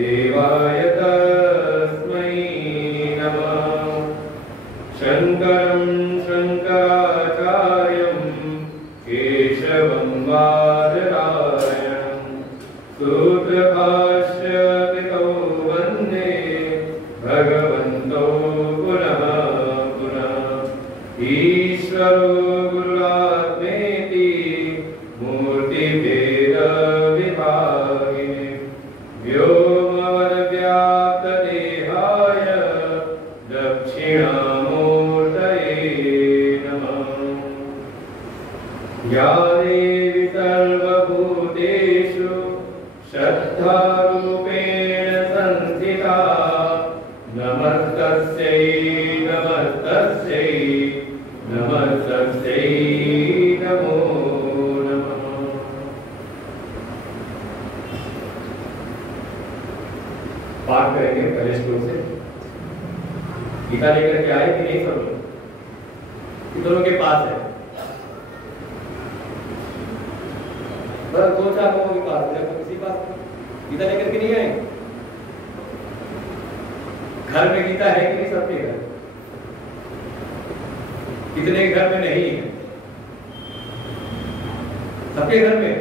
देवाय तस्मै नमः। शङ्करं शङ्कराचार्यं केशवं बादरायणं सूत्रभाष्यकृतौ वन्दे भगवन्तौ पुनः पुनः। ईश्वरो गुरुरात्मेति मूर्तिभेदविभागिने व्योमवद्व्याप्तदेहाय दक्षिणामूर्तये नमः। या देवी सर्वभूतेषु श्रद्धारूपेण संस्थिता नमस्तस्यै नमस्तस्यै नमस्तस्यै नमो नमः। पाठ करेंगे पहले श्लोक से। गीता लेकर के आए कि नहीं सब लोग? कितनों के पास है? बस 2-4 लोगों के पास है। किसी पास गीता लेकर के नहीं आए? घर में गीता है कि नहीं सबके घर? कितने घर में नहीं है? सबके घर में।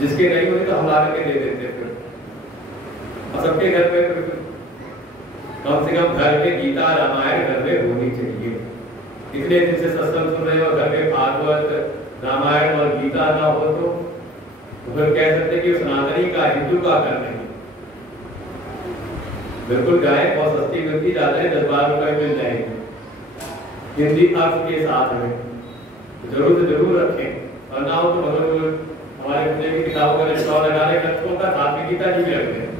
जिसके नहीं होती तो हम ला के दे देते फिर। और सबके घर में फिर कम से कम घर में गीता रामायण घर में होनी चाहिए। इतने दिन से सत्संग सुन रहे हो, घर में भागवत रामायण और गीता ना हो तो फिर कह सकते कि सनातनी का हिंदू का घर नहीं। बिल्कुल गाय बहुत सस्ती मिलती, ज्यादा है 10-12 रुपए मिल जाएंगे हिंदी अर्थ के साथ में। जरूर से जरूर रखें, और ना हो तो मतलब हमारे पूरे की किताबों का स्टॉल लगाने का छोटा साथ में गीता जी भी रखते हैं।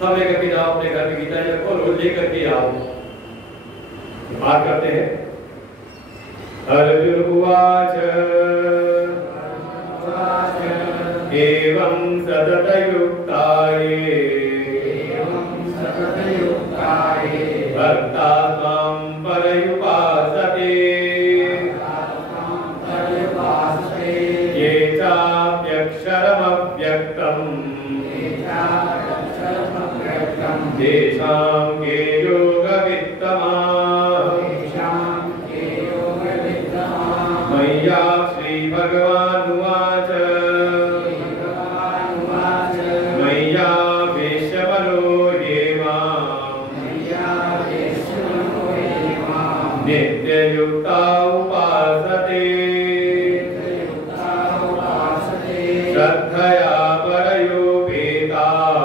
सब लेकर के जाओ अपने घर में गीता जी रखो, रोज लेकर के आओ। बात करते हैं। अर्जुन उवाच एवं सततयुक्ताये भक्ता त्वां पर्युपासते ये चाप्यक्षरमव्यक्तम् तेषां के योगवित्तमाः मय्या श्रीभगवानुवाच मय्या वेश्यवलो ये मां नित्ययुक्ता उपासते श्रद्धया परयोपेताः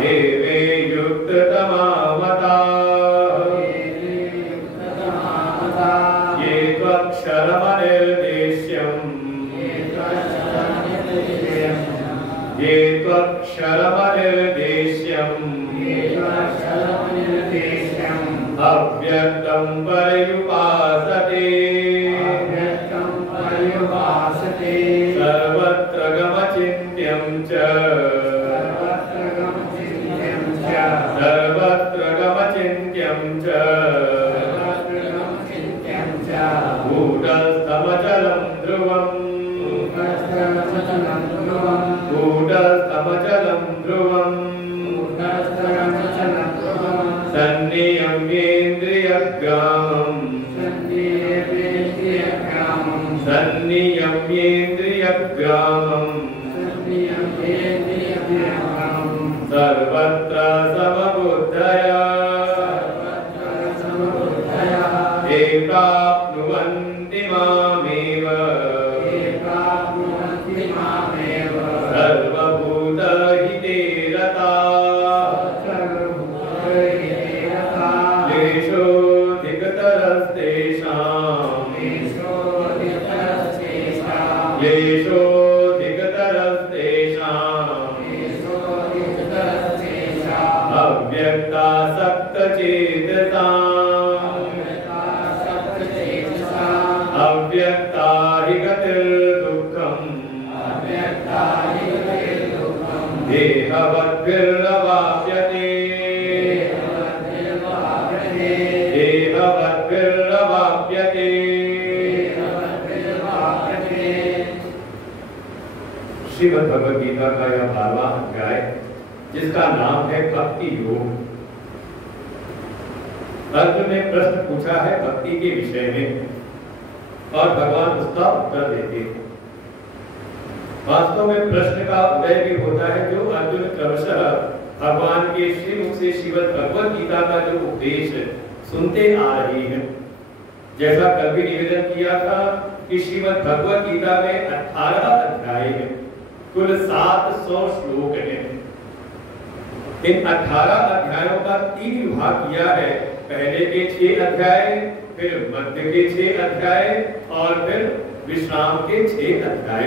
देवे युक्ततमामताः ये त्वक्षरमनिर्देश्यम् अव्यक्तं पर्युपासते सर्वत्र गमचिन्त्यं च कूटस्थमचलं ध्रुवम् सन्नियम्येन्द्रियग्रामम् सर्वत्र समबुद्धया ये प्राप्नुवन्ति मामेव सर्वभूतहिते रताः येषोऽधिकतरस्तेषाम् अव्यक्ता हि गतिर्दुःखम् देहवद्भिर्नवाप्यते श्रीमद् भगवद गीता का यह 12वां अध्याय, जिसका नाम है भक्ति योग। अर्जुन ने प्रश्न पूछा है भक्ति के विषय में और भगवान उसका उत्तर देते हैं। वास्तव में प्रश्न का उदय भी होता है जो अर्जुन क्रमशः भगवान के श्रीमुख से श्रीमद् भगवद गीता का जो उपदेश सुनते आ रही है। जैसा कल भी निवेदन किया था कि श्रीमद् भगवद गीता में 18 अध्याय है, कुल 700 श्लोक हैं। इन 18 अध्यायों का 3 विभाग किया है, पहले के 6 अध्याय, फिर मध्य के 6 अध्याय और फिर विश्राम के 6 अध्याय।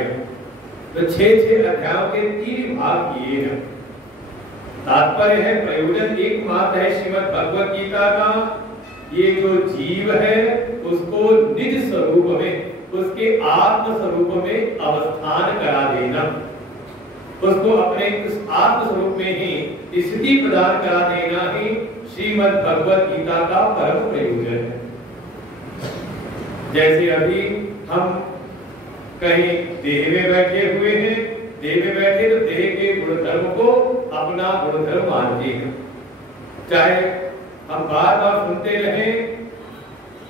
तो 6 अध्यायों के 3 विभाग किए हैं। तात्पर्य है, प्रयोजन एकमात्र है श्रीमद् भगवद गीता का, ये जो जीव है उसको निज स्वरूप में, उसके आत्म स्वरूप में अवस्थान करा देना, उसको अपने उस आत्म स्वरूप में ही स्थिति प्रदान करा देना ही श्रीमद् भगवद गीता का परम प्रयोजन है। जैसे अभी हम कहीं देह में बैठे हुए हैं, देह में बैठे तो देह के गुणधर्म को अपना गुणधर्म मानते हैं। चाहे हम बार बार सुनते रहे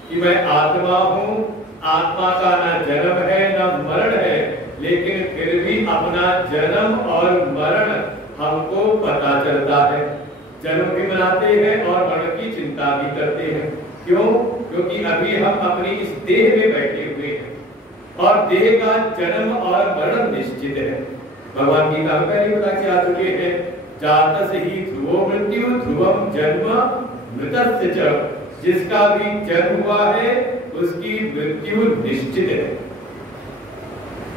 कि मैं आत्मा हूं, आत्मा का ना जन्म है ना मरण है, लेकिन फिर भी अपना जन्म और मरण हमको पता चलता है। जन्म भी मनाते हैं और मरण की चिंता भी करते हैं। क्यों? क्योंकि अभी हम अपनी इस देह में बैठे हुए हैं और देह का जन्म और मरण निश्चित है। भगवान गीता में पहले बता के आ चुके हैं, जातस्य ही ध्रुवो मृत्यु ध्रुवम जन्म मृतस्य च, जिसका भी जन्म हुआ है उसकी मृत्यु निश्चित है।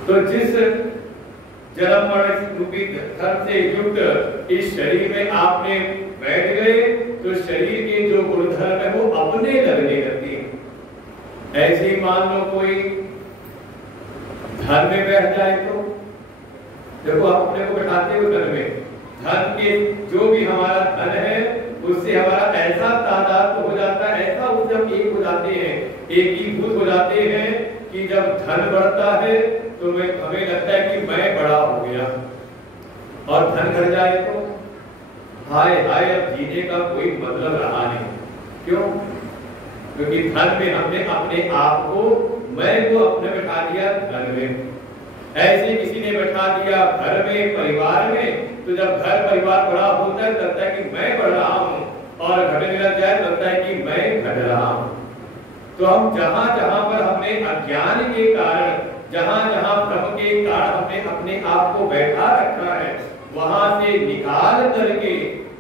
तो जिस जन्म मरण रूपी धर्म से युक्त इस शरीर में आपने बैठ गए तो शरीर के जो गुणधर्म है वो अपने लगने लगते हैं। ऐसे ही मान लो कोई धन में बैठ जाए तो देखो, आप अपने को बैठाते हो धन में, धन के जो भी हमारा धन है उससे हमारा ऐसा तादाद हो जाता है, ऐसा वो जब एक हो जाते हैं, एक ही भूत हो जाते हैं कि जब धन बढ़ता है तो हमें लगता है कि मैं बड़ा हो गया, और धन घट जाए तो हाय हाय अब जीने का कोई मतलब रहा नहीं। क्यों? क्योंकि धन में हमने अपने आप को, मैं को अपने बैठा दिया धन में। ऐसे किसी ने बैठा दिया घर में, परिवार में, तो जब घर परिवार बड़ा होता है लगता है कि मैं बढ़ रहा हूँ, और घटने लग जाए लगता है कि मैं घट रहा हूँ। तो हम जहां जहां पर हमने अज्ञान के कारण, जहां जहां भ्रम के कारण हमने अपने आप को बैठा रखा है, वहां से निकाल करके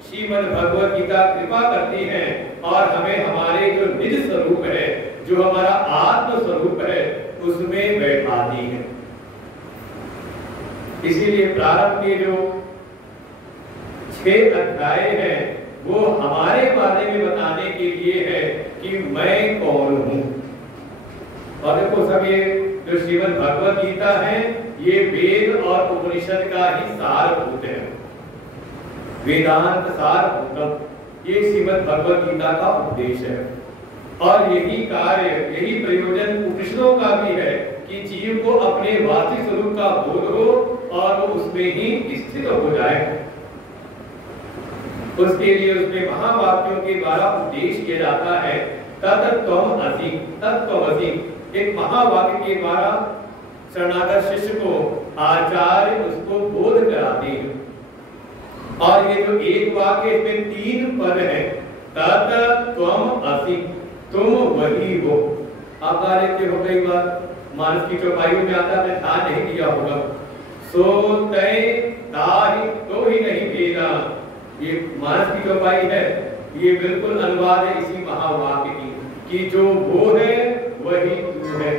श्रीमद् भगवद गीता कृपा करती है और हमें हमारे जो निज स्वरूप है, जो हमारा आत्म स्वरूप है, उसमें बैठाती है। इसीलिए प्रारंभ के जो 6 अध्याय हैं वो हमारे बारे में बताने के लिए है कि मैं कौन हूं। और देखो सब ये जो श्रीमद् भगवद गीता है ये वेद और उपनिषद का ही सारभूत है, वेदांत सारभूतम, ये श्रीमद् भगवद गीता का उपदेश है। और यही कार्य, यही प्रयोजन उपनिषदों का भी है कि जीव को अपने वास्तविक स्वरूप का बोध हो और वो उसमें ही स्थित हो जाए। उसके लिए उसमें महावाक्यों के द्वारा उपदेश किया जाता है, तत्त्वम् असि, तत्त्वमसि। एक महावाक्य के द्वारा शरणागत शिष्य को आचार्य उसको बोध कराते हैं। और ये जो एक वाक्य, इसमें 3 पद है, तत्त्वम् असि, तुम वही हो। आप गा लेते हो कई बार, मानस की चौपाइयों में आता है, ध्यान नहीं दिया होगा, सो तय ताहि तो ही नहीं भेदा। ये मानस की चौपाई है, ये बिल्कुल अनुवाद है इसी महावाक्य की कि जो वो है वही तू है,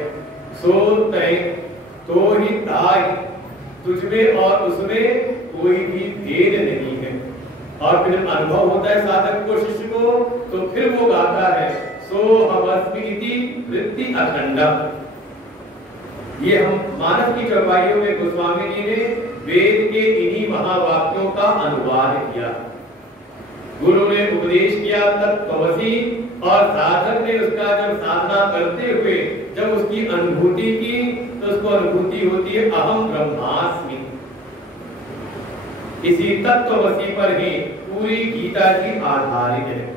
सो तय तो ही ताहि, तुझमें और उसमें कोई भी भेद नहीं है। और फिर अनुभव होता है साधक को, शिष्य को, तो फिर वो गाता है, सो हमस्मीति वृत्ति अखंडा। ये हम मानस की चौपाइयों में गोस्वामी जी ने वेद के इन्हीं महावाक्यों का अनुवाद किया। गुरु ने उपदेश किया तत्त्वमसि, और साधक ने उसका जब साधना करते हुए जब उसकी अनुभूति की तो उसको अनुभूति होती है अहम ब्रह्मास्मि, इसी तत्वमसि पर ही पूरी गीता जी आधारित है।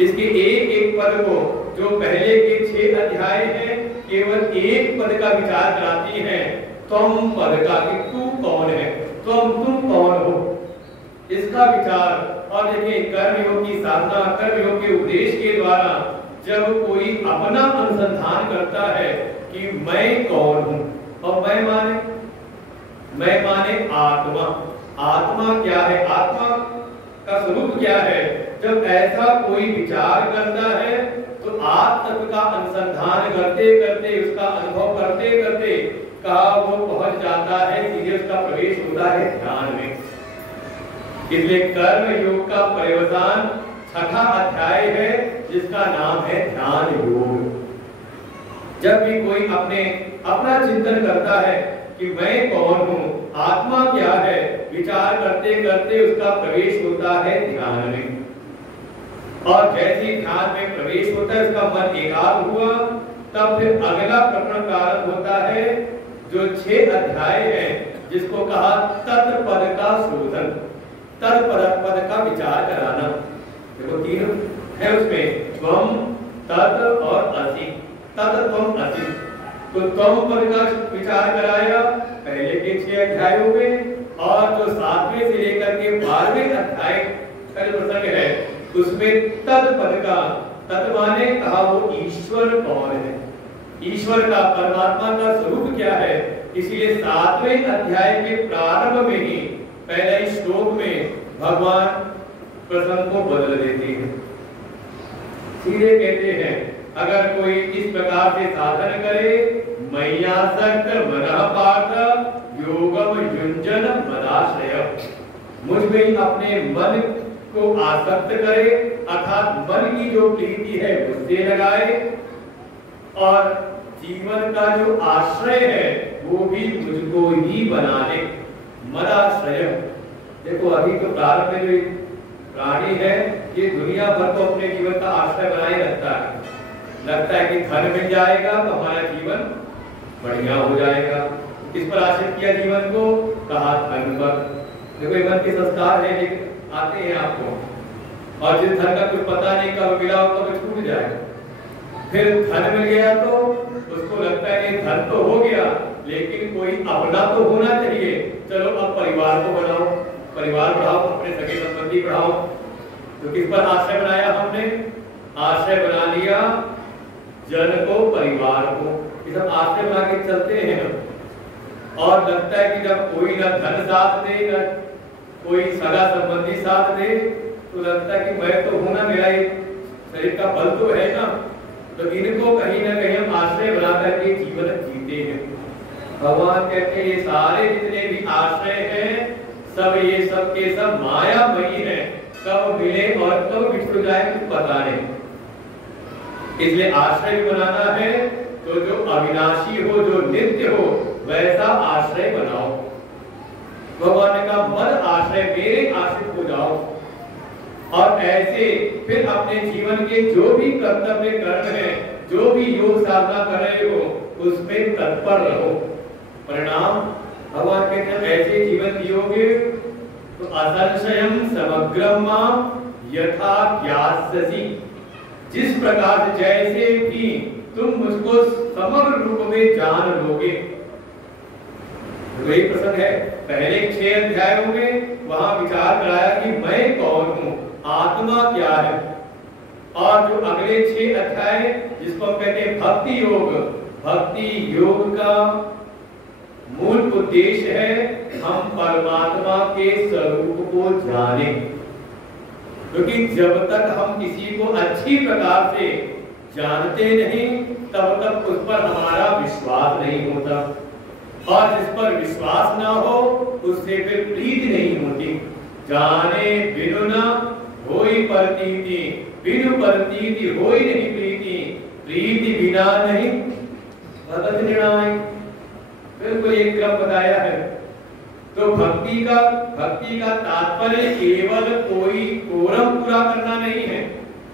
इसके एक एक पद को, जो पहले के 6 अध्याय हैं, केवल एक पद का विचार कराती हैं, तुम पद का, कि तू कौन है, तुम कौन हो, इसका विचार। और देखिए, कर्मयोग की साधना, कर्मयोग के उपदेश के द्वारा जब कोई अपना अनुसंधान करता है कि मैं कौन हूं, और मैं माने आत्मा, आत्मा क्या है, आत्मा का स्वरूप क्या है, जब ऐसा कोई विचार करता है तो आत्म तत्व का अनुसंधान करते करते, उसका अनुभव करते करते कहा वो पहुंच जाता है, सीधे उसका प्रवेश होता है ध्यान में। इसलिए कर्म योग का पर्यवसान 6ठा अध्याय है, जिसका नाम है ध्यान योग। जब भी कोई अपना चिंतन करता है कि मैं कौन हूं, आत्मा क्या है, विचार करते करते उसका प्रवेश होता है ध्यान में। और जैसे ध्यान में प्रवेश होता है, उसका मन एकाग्र हुआ, तब फिर अगला प्रकरण प्रारंभ होता है, जो 6 अध्याय है, जिसको कहा तत्पद का शोधन, तत्पद का विचार कराना। देखो 3 है उसमें, त्वम, तत् और असि। तत्, त्वम, असि। तो त्वम पद का विचार कराया पहले के 6 अध्यायों में, और जो 7वें से लेकर के 12वें अध्याय का जो प्रसंग है, उसमें तत् पद का, तत् माने कहा वो ईश्वर कौन है, ईश्वर का, परमात्मा का स्वरूप क्या है। इसीलिए 7वें अध्याय के प्रारंभ में ही पहले ही श्लोक में भगवान प्रसंग को बदल देते हैं। सीधे कहते हैं, अगर कोई इस प्रकार से साधन करे, मय्यासक्त मनः पार्थ योगम युञ्जन मदाश्रय, मुझ में अपने मन को आसक्त करे, अर्थात मन की जो प्रीति है उससे लगाए, और जीवन का जो आश्रय है वो भी मुझको ही बना ले, मदाश्रय। देखो, अभी तो प्रारंभ में जो प्राणी है, ये दुनिया भर को अपने जीवन का आश्रय बनाए रखता है। लगता है कि धन मिल जाएगा तो हमारा जीवन बढ़िया हो जाएगा। किस पर आश्रित किया जीवन को, कहा धन पर। देखो, ये मन के संस्कार है, लेकिन आते हैं आपको, और जिस धन का कुछ पता नहीं कब मिला हो कब छूट जाएगा। फिर धन मिल गया तो उसको लगता है कि धन तो हो गया, लेकिन कोई अपना तो होना चाहिए, चलो अब परिवार को बनाओ, परिवार बढ़ाओ, अपने सगे संबंधी बढ़ाओ। तो किस पर आश्रय बनाया हमने, आश्रय बना लिया जन को, परिवार को, ये सब आश्रय बना के चलते हैं हम। और लगता है कि जब कोई ना धन साथ दे, ना कोई सगा संबंधी साथ दे, तो लगता है कि मैं तो हूं ना, मेरा शरीर का बल तो है ना। तो इनको कहीं ना कहीं हम आश्रय बना करके जीवन जीते हैं। भगवान कहते हैं ये सारे जितने भी आश्रय हैं, सब ये सब के सब मायामयी है, कब मिले और कब बिछड़ जाए कुछ पता नहीं। इसलिए आश्रय बनाना है तो जो अविनाशी हो, जो नित्य हो, वैसा आश्रय बनाओ। भगवान ने कहा मद आश्रय, मेरे आश्रित हो जाओ। और ऐसे फिर अपने जीवन के जो भी कर्तव्य कर्म है, जो भी योग साधना कर रहे हो, उसमें तत्पर रहो। परिणाम भगवान कहते हैं ऐसे जीवन जियोगे तो असंशयम समग्रम यथा ज्ञास्यसि, जिस प्रकार से जैसे भी तुम मुझको समग्र रूप में जान लोगे। वही प्रसंग है पहले 6 अध्यायों में, वहां विचार कराया कि मैं कौन हूं, आत्मा क्या है। और जो अगले 6 अध्याय जिसको हम कहते हैं भक्ति योग, भक्ति योग का मूल उद्देश्य है हम परमात्मा के स्वरूप को जाने। क्योंकि जब तक हम किसी को अच्छी प्रकार से जानते नहीं, तब तक उस पर हमारा विश्वास नहीं होता, और जिस पर विश्वास ना हो उससे फिर प्रीति नहीं होती। जाने बिनु न होई प्रतीति, बिनु प्रतीति होई नहीं प्रीति, प्रीति बिना नहीं भगत निर्णय। बिल्कुल एक क्रम बताया है। तो भक्ति का तात्पर्य केवल कोई कोरम पूरा करना नहीं है,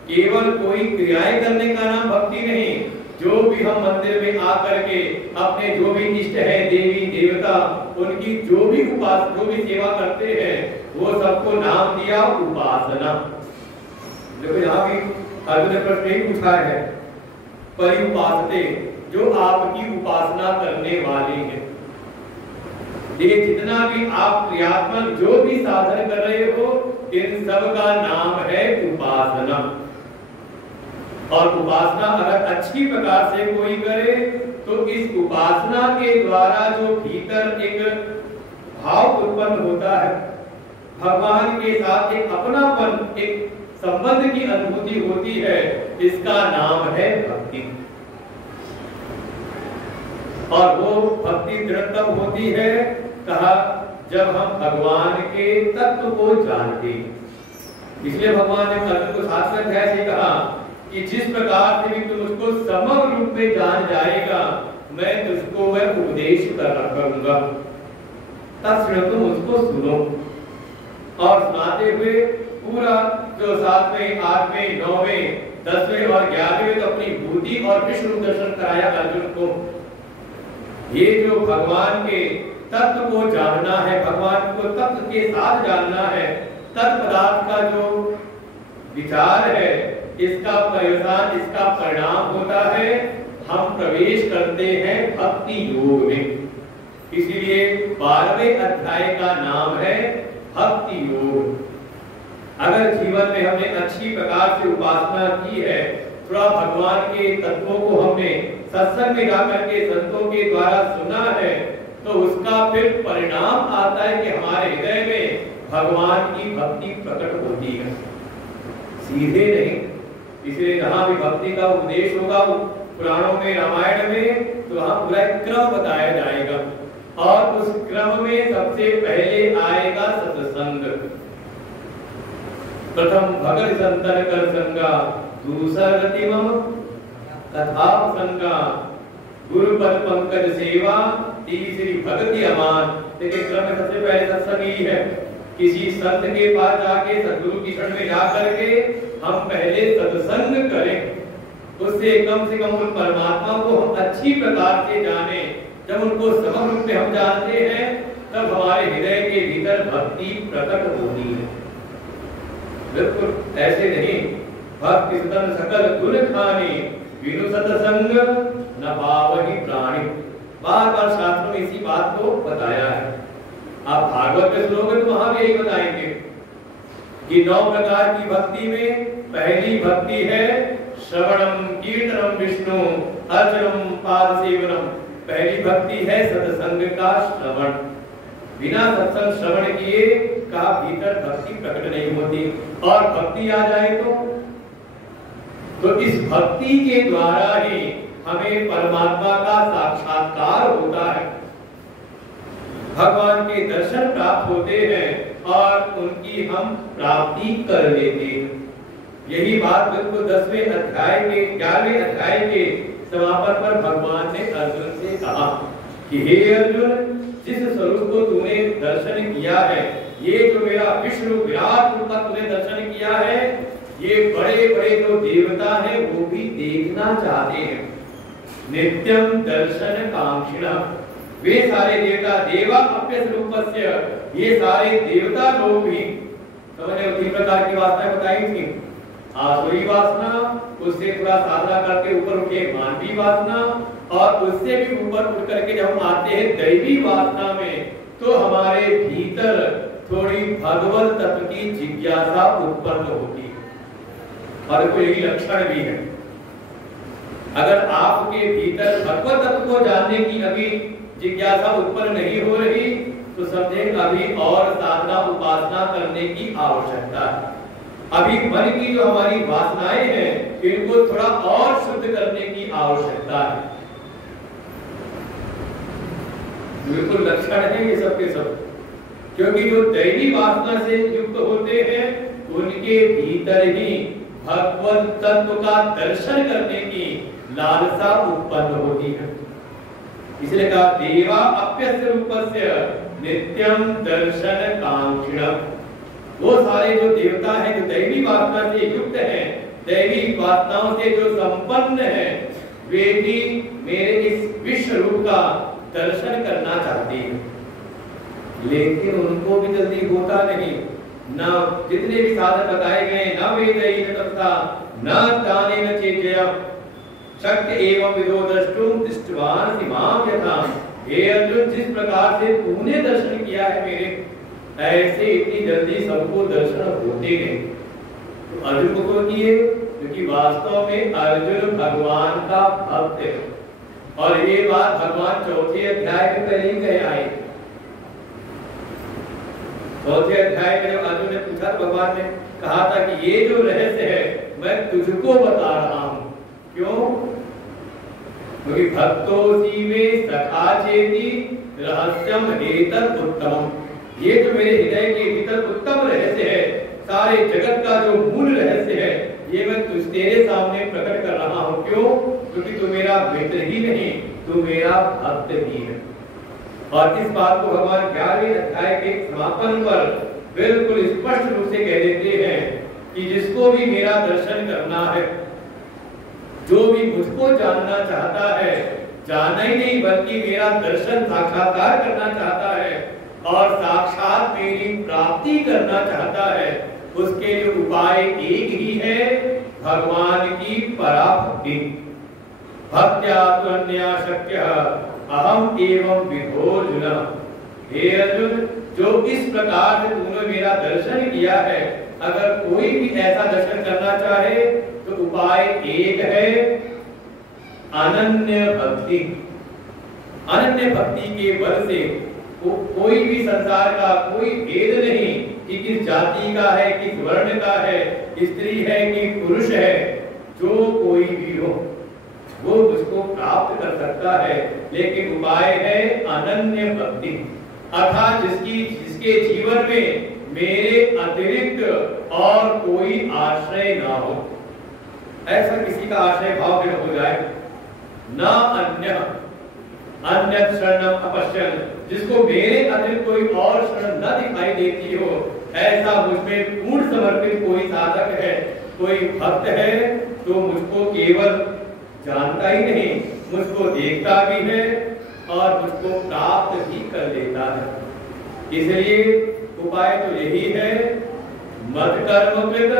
केवल कोई क्रियाएं करने का नाम भक्ति नहीं। जो भी हम मंदिर में आकर के अपने जो भी इष्ट है देवी देवता उनकी जो भी सेवा करते हैं वो सबको नाम दिया उपासना। देखो यहाँ भी अर्जुन ने प्रश्न ही पूछा है, परिउपासते, जो आपकी उपासना करने वाले हैं। ये जितना भी आप क्रियात्मक जो भी साधन कर रहे हो इन सब का नाम है उपासना। और उपासना अगर अच्छी प्रकार से कोई करे तो इस उपासना के द्वारा जो भीतर एक भाव उत्पन्न होता है, भगवान के साथ एक अपनापन, एक संबंध की अनुभूति होती है, इसका नाम है भक्ति। और वो भक्ति दृढ़ तब होती है, कहा जब हम भगवान के तत्व को जानते। इसलिए भगवान ने अर्जुन को 7वें अध्याय से कहा कि जिस प्रकार से भी तुम उसको समग्र रूप में जान जाएगा मैं तुझको वह उपदेश कर रखूंगा, तब तुम उसको सुनो। और सुनाते हुए पूरा जो 7वें 8वें 9वें 10वें और 11वें तो अपनी बुद्धि और विश्व रूप दर्शन कराया अर्जुन को। ये जो भगवान के तत्व को जानना है, भगवान को तत्व के साथ जानना है, तत्पदार्थ का जो विचार है इसका पर्यवसान, इसका परिणाम होता है हम प्रवेश करते हैं भक्ति योग में। इसीलिए 12वें अध्याय का नाम है भक्ति योग। अगर जीवन में हमने अच्छी प्रकार से उपासना की है, थोड़ा भगवान के तत्वों को हमने सत्संग में जाकर के संतों के द्वारा सुना है, तो उसका फिर परिणाम आता है कि हमारे हृदय में भगवान की भक्ति प्रकट होती है, सीधे नहीं। इसलिए जहां भी भक्ति का उपदेश होगा पुराणों में, रामायण में, तो वहां पूरा क्रम बताया जाएगा और उस क्रम में सबसे पहले आएगा सत्संग। प्रथम भगत संतन कर संगा, दूसरा रतिमम कथा संगा, गुरु पद पंकज सेवा, तीसरी भक्ति अमान। देखिए क्रम में सबसे पहले सत्संग ही है। किसी संत के पास जाके सद्गुरु की शरण में जाकर के हम पहले सत्संग करें, उससे कम उन परमात्मा को हम अच्छी प्रकार से जाने। जब उनको समग्र रूप में हम जानते हैं तब हमारे हृदय के भीतर भक्ति प्रकट होती है। बिल्कुल ऐसे नहीं, भक्ति सुतन सकल गुण खानी, बिनु सत्संग न पावहि प्राणी। बार बार शास्त्रों में इसी बात को बताया है। आप भागवत में सुनोगे तो वहां भी यही बताएंगे कि 9 प्रकार की भक्ति में पहली भक्ति है श्रवणम कीर्तनम विष्णु अर्चनम पाद सेवनम। पहली भक्ति है सत्संग का श्रवण। बिना सत्संग श्रवण किए का भीतर भक्ति प्रकट नहीं होती। और भक्ति आ जाए तो इस भक्ति के द्वारा ही हमें परमात्मा का साक्षात्कार होता है, भगवान के दर्शन प्राप्त होते हैं और उनकी हम प्राप्ति कर लेते हैं। यही बात बिल्कुल 10वें अध्याय के 11वें अध्याय के समापन पर भगवान ने अर्जुन से कहा कि हे अर्जुन, जिस स्वरूप को तूने दर्शन किया है, ये जो मेरा विष्णु विराट रूप का तूने दर्शन किया है, ये बड़े बड़े जो देवता हैं वो भी देखना चाहते हैं। नित्यम दर्शन कांक्षिणा, वे सारे देवता देवा अप्य स्वरूपस्य, ये सारे देवता लोग भी समझे 3 प्रकार की वासनाएं बताई थी। आसुरी वासना, उससे थोड़ा साधना करके ऊपर उठे मानवी वासना, और उससे भी ऊपर उठ करके जब हम आते हैं दैवी वासना में, तो हमारे भीतर थोड़ी भगवत तत्व की जिज्ञासा उत्पन्न होती है। और कोई यही लक्षण भी है, अगर आपके भीतर भगवत तत्व को जानने की अभी जिज्ञासा उत्पन्न नहीं हो रही तो समझें अभी और साधना उपासना करने की आवश्यकता है। अभी मन की जो हमारी वासनाएं हैं इनको थोड़ा और शुद्ध करने की आवश्यकता है। बिल्कुल लक्षण है ये सब के सब, क्योंकि जो दैवी वासना से युक्त होते हैं उनके भीतर ही भगवत तत्व का दर्शन करने की लालसा उत्पन्न होती है। इसलिए कहा देवा अप्यस्य रूपस्य नित्यम दर्शन कांक्षिणः। वो सारे जो देवता हैं जो दैवी वासना से युक्त हैं, दैवी वासनाओं से जो संपन्न हैं, वे भी मेरे इस विश्व रूप का दर्शन करना चाहती है, लेकिन उनको भी जल्दी होता नहीं। न जितने भी साधन बताए गए, न वेदई न तथा न दाने न चेतया शक्ति एवं विदो द्रष्टुम दृष्टवान सीमाम यथा। हे अर्जुन, जिस प्रकार से तूने दर्शन किया है मेरे, ऐसे इतनी जल्दी सबको दर्शन होते नहीं। तो अर्जुन को क्यों किए? क्योंकि वास्तव में अर्जुन भगवान का भक्त है। और ये बात भगवान चौथे अध्याय में पहले ही कह आए। चौथे अध्याय में जब अर्जुन ने पूछा तो भगवान ने कहा था कि ये जो रहस्य है मैं तुझको बता रहा हूं। क्यों? क्योंकि भक्तोसी में सखा चेति रहस्यम एतत् उत्तमम। ये जो मेरे हृदय के भीतर उत्तम रहस्य है, सारे जगत का जो मूल रहस्य है, ये मैं तेरे सामने प्रकट कर रहा हूं। क्यों? क्योंकि तू मेरा मित्र ही नहीं, तू मेरा भक्त ही है। और इस बात को भगवान 11वें अध्याय के समापन पर बिल्कुल स्पष्ट रूप से कह देते हैं कि जिसको भी मेरा दर्शन करना है, जो भी मुझको जानना चाहता है, जानना ही नहीं बल्कि मेरा दर्शन साक्षात्कार करना चाहता है और साक्षात मेरी प्राप्ति करना चाहता है, उसके लिए उपाय एक ही है, भगवान की पराभक्ति। भक्त्या त्वन्या शक्य अहम एवं विधोर्जुन। हे अर्जुन, जो इस प्रकार से तूने मेरा दर्शन किया है, अगर कोई भी ऐसा दर्शन करना चाहे तो उपाय एक है, अनन्य भक्ति। अनन्य भक्ति के बल से कोई भी संसार का कोई भेद नहीं कि किस जाति का है, किस वर्ण का है, स्त्री है कि पुरुष है, जो कोई भी हो वो उसको प्राप्त कर सकता है। लेकिन उपाय है अनन्य भक्ति, अर्थात जिसके जीवन में मेरे अतिरिक्त और कोई आश्रय ना हो। ऐसा किसी का आश्रय भाव में हो जाए, न अन्य शरणम अपश्यन, जिसको मेरे अतिरिक्त कोई और शरण न दिखाई देती हो, ऐसा मुझमें पूर्ण समर्पित कोई साधक है, कोई भक्त है, तो मुझको केवल जानता ही नहीं, मुझको देखता भी है और मुझको प्राप्त भी कर लेता है। इसलिए उपाय तो यही है, मद कर्मकृत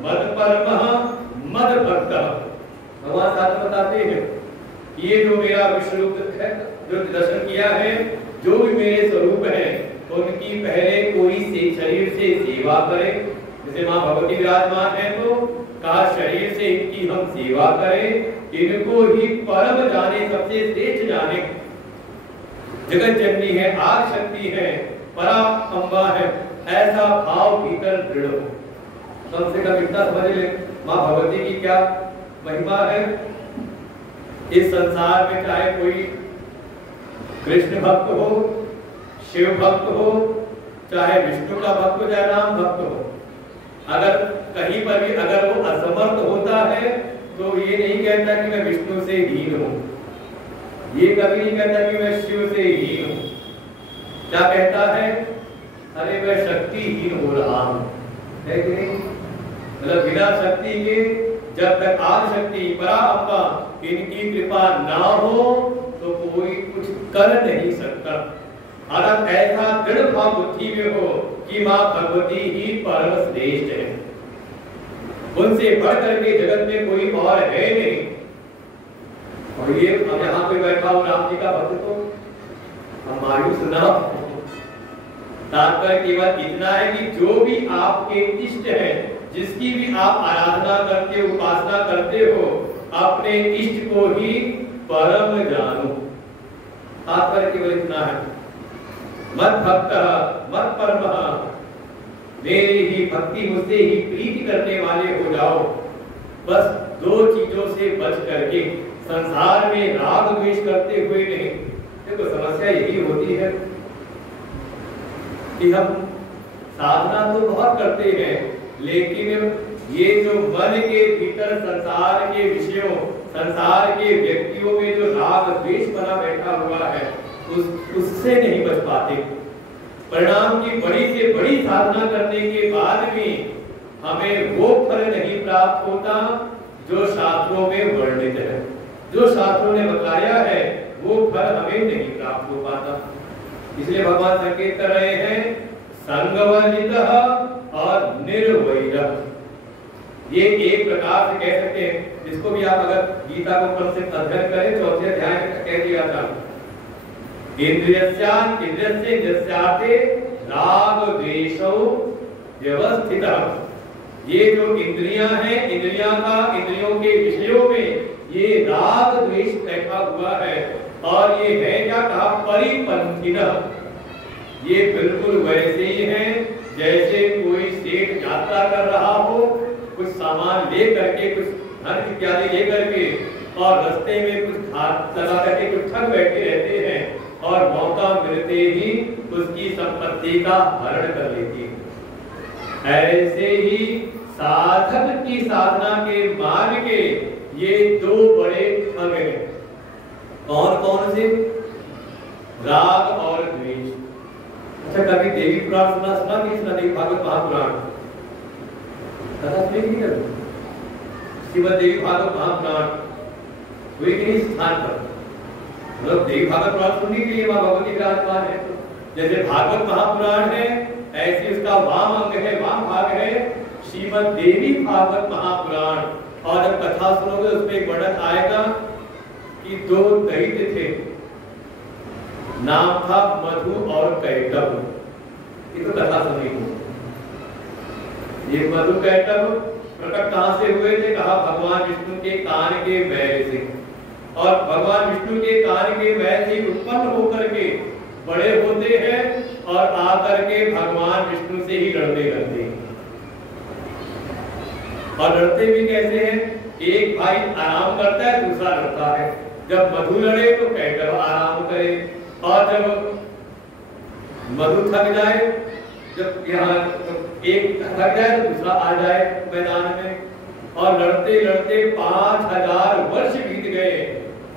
मद परमः मद भक्त। भगवान साथ बताते हैं, ये जो मेरा विश्व रूप है, जो दर्शन किया है, जो भी मेरे स्वरूप है, उनकी पहले कोई से शरीर से सेवा करे। जैसे मां भगवती विराजमान है तो कहा शरीर से इनकी हम सेवा करें, इनको ही परम जाने, सबसे श्रेष्ठ जाने। जगत जननी है, आद शक्ति है, परा अम्बा है, ऐसा भाव भीतर दृढ़ हो। कम से कम इतना समझ ले मां भगवती की क्या महिमा है। इस संसार में चाहे कोई कृष्ण भक्त हो, शिव भक्त हो, चाहे विष्णु का भक्त हो, चाहे राम भक्त हो, अगर कहीं पर भी अगर वो असमर्थ होता है तो ये नहीं कहता कि मैं विष्णु से हीन हूं, ये कभी नहीं कहता कि मैं शिव से हीन हूं। क्या कहता है? अरे मैं शक्तिहीन हो रहा हूं, है कि नहीं? मतलब बिना शक्ति के, जब तक आदि शक्ति पराअम्बा इनकी कृपा ना हो तो कोई कुछ कर नहीं सकता। अगर ऐसा दृढ़ भाव बुद्धि में हो कि मां भगवती ही परम श्रेष्ठ है, उनसे बढ़ करके जगत में कोई और है नहीं। और ये अब यहाँ पे बैठा हूं राम जी का भक्त तो हम मायूस ना हो। तात्पर्य केवल इतना है कि जो भी आपके इष्ट है, जिसकी भी आप आराधना करते हो, उपासना करते हो, अपने इष्ट को ही परम जानो। तात्पर्य केवल इतना है, मत भक्त मत परम, मेरी ही भक्ति, मुझसे ही प्रीति करने वाले हो जाओ। बस दो चीजों से बच करके, संसार में राग द्वेष करते हुए नहीं। देखो समस्या यही होती है कि हम साधना तो बहुत करते हैं, लेकिन ये जो मन के भीतर संसार के विषयों, संसार के व्यक्तियों में जो राग द्वेष बना बैठा हुआ है, उससे नहीं बच पाते। परिणाम की बड़ी से बड़ी साधना करने के बाद भी हमें वो फल नहीं प्राप्त होता जो शास्त्रों में वर्णित है। जो शास्त्रों ने बताया है वो फल हमें नहीं प्राप्त हो पाता। इसलिए भगवान संकेत कर रहे हैं संगवर्जितः और निर्वैरः। ये एक प्रकार से कह सकते हैं, जिसको भी आप अगर गीता को क्रम से अध्ययन करें, चौथे अध्याय में कह दिया था इंद्रियस्यार्थे राग द्वेषौ व्यवस्थितः। ये जो इंद्रियां हैं, इंद्रियों के विषयों में ये राग द्वेष बैठा हुआ है। और ये है क्या कहा, परिपंथिनः। ये बिल्कुल वैसे ही हैं जैसे कोई सेठ यात्रा कर रहा हो, कुछ सामान ले करके, कुछ धन इत्यादि ले करके, और रास्ते में कुछ हाथ लगा करके कुछ थक बैठे रहते हैं और मौका मिलते ही उसकी संपत्ति का हरण कर लेती है। ऐसे ही साधक की साधना के मार्ग के ये दो बड़े अंग हैं। कौन कौन से? राग और द्वेष। अच्छा, कभी देवी पुराण सुना कि देवी भागवत महापुराण कथा सुनी कि नहीं? श्रीमद् देवी भागवत महापुराण हुई कि नहीं स्थान पर? मतलब देवी भागवत पुराण सुनने के लिए मां भगवती विराजमान है। जैसे भागवत महापुराण है, ऐसे उसका वाम अंग है, वाम भाग है श्रीमद् देवी भागवत महापुराण। और जब कथा सुनोगे उसमें एक वर्णन आएगा कि दो दैत्य थे, नाम था मधु और कैटभ। ये तो कथा सुनी हो। ये मधु कैटभ प्रकट कहां से हुए थे? कहा भगवान विष्णु के कान के मैल से। और भगवान विष्णु के कान के मैल से उत्पन्न होकर के बड़े होते हैं और आकर के भगवान विष्णु से ही लड़ने लगते हैं। और लड़ते भी कैसे हैं? एक भाई आराम करता है, दूसरा लड़ता है। जब मधु लड़े तो कैटभ आराम करे, और जब मधु थक जाए, जब यहाँ एक थक जाए तो दूसरा आ जाए मैदान में। और लड़ते लड़ते 5000 वर्ष बीत गए।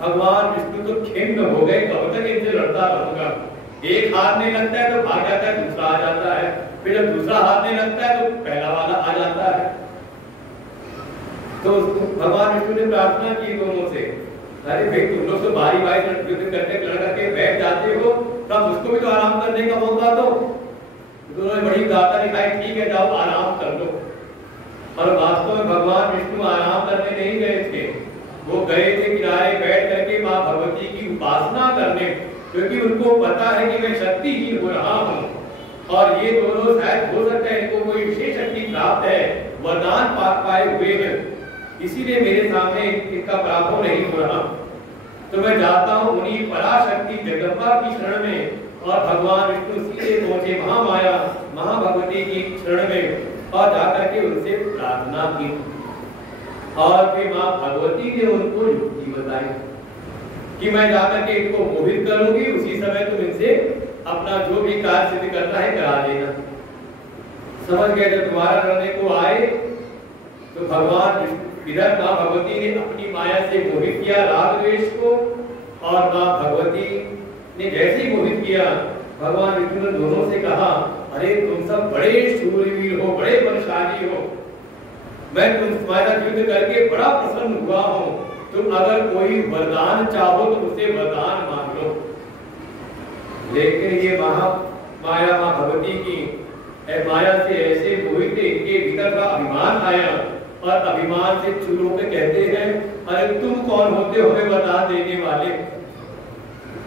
भगवान विष्णु तो खिन्न हो गए, कब तक इनसे लड़ता रहूंगा। एक हाथ नहीं लगता है तो भाग जाता है, दूसरा आ जाता है। फिर जब दूसरा हाथ नहीं लगता है तो पहला वाला आ जाता है। तो भगवान विष्णु ने प्रार्थना की दोनों से, अरे भाई तुम लोग तो बारी बारी करके लड़ करके बैठ जाते हो, तब उसको भी तो आराम करने का मौका दो। दोनों ने बड़ी दाता दिखाई, ठीक है जाओ आराम कर लो। और वास्तव में भगवान विष्णु आराम करने नहीं गए थे, वो गए थे किनारे बैठ करके माँ भगवती की उपासना करने, क्योंकि उनको पता है कि मैं शक्तिहीन हो रहा हूँ। और ये दोनों शायद हो सकता है इनको कोई विशेष शक्ति प्राप्त है, वरदान पाए हुए हैं, इसीलिए मेरे सामने इनका पराभव नहीं हो रहा। तो मैं जाता हूँ उन्हीं पराशक्ति जगदम्बा की शरण में, और भगवान विष्णु सीधे पहुंचे महामाया महाभगवती की शरण में और जाकर के उनसे प्रार्थना की। और फिर माँ भगवती ने उनको युक्ति बताई कि मैं जाकर के इनको मोहित करूंगी, उसी समय तुम इनसे अपना जो भी कार्य सिद्ध करना है करा लेना। समझ गए? जब दोबारा लड़ने को आए तो भगवान इधर माँ भगवती ने अपनी माया से मोहित किया राग द्वेष को, और माँ भगवती ने जैसे ही मोहित किया, भगवान विष्णु ने दोनों से कहा, अरे तुम सब बड़े शूरवीर हो, बड़े बलशाली हो, मैं तुम्हारा युद्ध करके बड़ा प्रसन्न हुआ हूँ। तुम अगर कोई वरदान चाहो तो मुझसे वरदान मांग लो। लेकिन ये माया माँ भगवती की माया से ऐसे मोहित थे, इनके भीतर का अभिमान आया, और अभिमान से चुप होकर कहते हैं, अरे तुम कौन होते हो हमें वरदान देने वाले?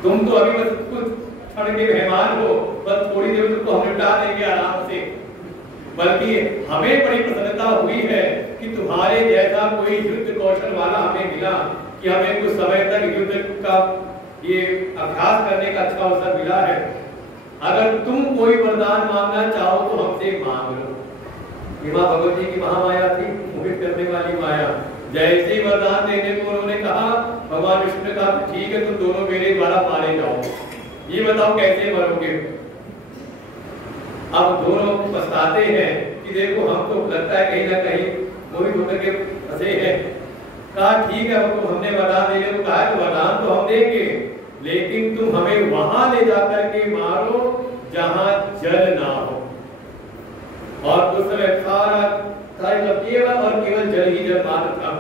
तुम तो अभी बस कुछ क्षण के मेहमान हो, बस थोड़ी देर में तुमको हम निपटा देंगे आराम से। बल्कि हमें बड़ी प्रसन्नता हुई है कि तुम्हारे जैसा कोई युद्ध कौशल वाला हमें मिला, कि हमें कुछ समय तक युद्ध का ये अभ्यास करने का अच्छा अवसर मिला है। अगर तुम कोई वरदान मांगना चाहो तो हमसे मांग लो। माँ भगवती की महामाया थी, मोहित करने वाली माया। जैसे ही वरदान देने को उन्होंने कहा, भगवान विष्णु ने कहा ठीक है तुम दोनों मेरे द्वारा मारे जाओ, ये बताओ कैसे मरोगे? अब दोनों पछताते हैं कि देखो हम तो लगता है कहीं ना कहीं मोहित होकर के फंसे हैं। कहा ठीक है तो हमने वरदान देने को कहा है, तो वरदान तो हम देंगे, लेकिन तुम हमें वहां ले जाकर के मारो जहां जल ना हो। और उस समय सारा केवल और केवल जल ही जल मार्ग था।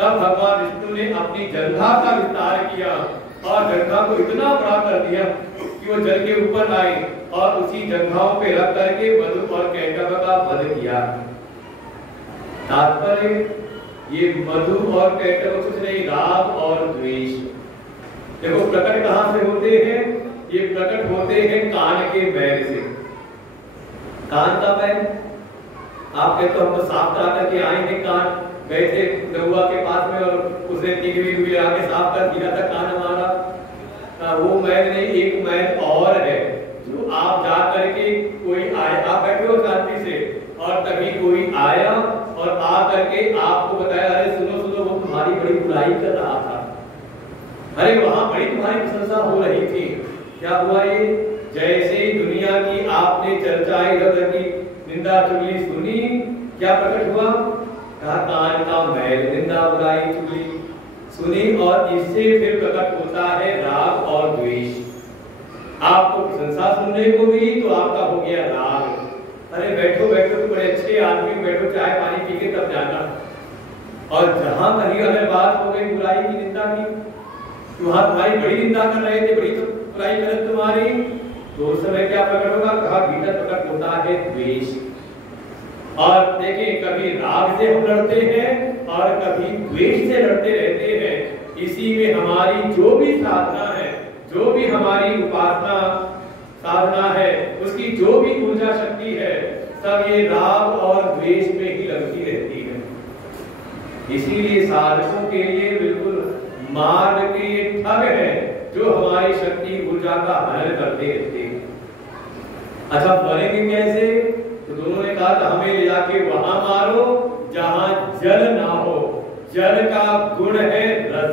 तब भगवान विष्णु ने अपनी जंघा का विस्तार किया और जंघा को इतना बड़ा कर दिया कि वो जल के ऊपर आई और उसी जंघाओं पे रख करके मधु और कैटभ का वध किया। तात्पर्य ये मधु और कैटभ कुछ नहीं, राग और द्वेष। देखो प्रकट कहां से होते हैं? ये प्रकट होते हैं कान के मैल से। कान का मैल आप कहते हो हम तो साफ करा करके आएंगे, कान गए थे नौवा के पास में और उसने टिकवी लगा के साफ कर दिया था कान हमारा। वो मैल नहीं, एक मैल और है जो आप जा करके कोई आया, आप बैठे हो शांति से और तभी कोई आया और आ करके आपको बताया अरे सुनो सुनो वो तुम्हारी बड़ी बुराई कर रहा था, अरे वहां बड़ी तुम्हारी प्रशंसा हो रही थी। क्या हुआ? ये जैसे दुनिया की आपने चर्चा इधर की निंदा चुगली सुनी, क्या प्रकट हुआ? कहा कान का मैल, निंदा बुराई चुगली सुनी और इससे फिर प्रकट होता है राग और द्वेष। आपको प्रशंसा सुनने को मिली तो आपका हो गया राग, अरे बैठो बैठो तो बड़े अच्छे आदमी, बैठो चाय पानी पी के तब जाना। और जहां कहीं अगर बात हो गई बुराई की, निंदा की, वहां तुम्हारी बड़ी निंदा कर रहे थे, बड़ी तो बुराई कर तुम्हारी, तो उस समय क्या प्रकट होगा? कहा भीतर प्रकट होता है द्वेष। और देखें कभी राग से हम लड़ते हैं और कभी द्वेष से लड़ते रहते हैं। इसी में हमारी जो भी साधना है, जो भी हमारी उपासना साधना है, उसकी जो भी ऊर्जा शक्ति है, सब ये राग और द्वेष में ही लगती रहती है। इसीलिए साधकों के लिए बिल्कुल मार्ग के ये ठग है जो हमारी शक्ति ऊर्जा का हनन करते रहते हैं। अच्छा मरेंगे कैसे? तो दोनों ने कहा हमें ले जाके वहां मारो जहां जल ना हो। जल का गुण है रस,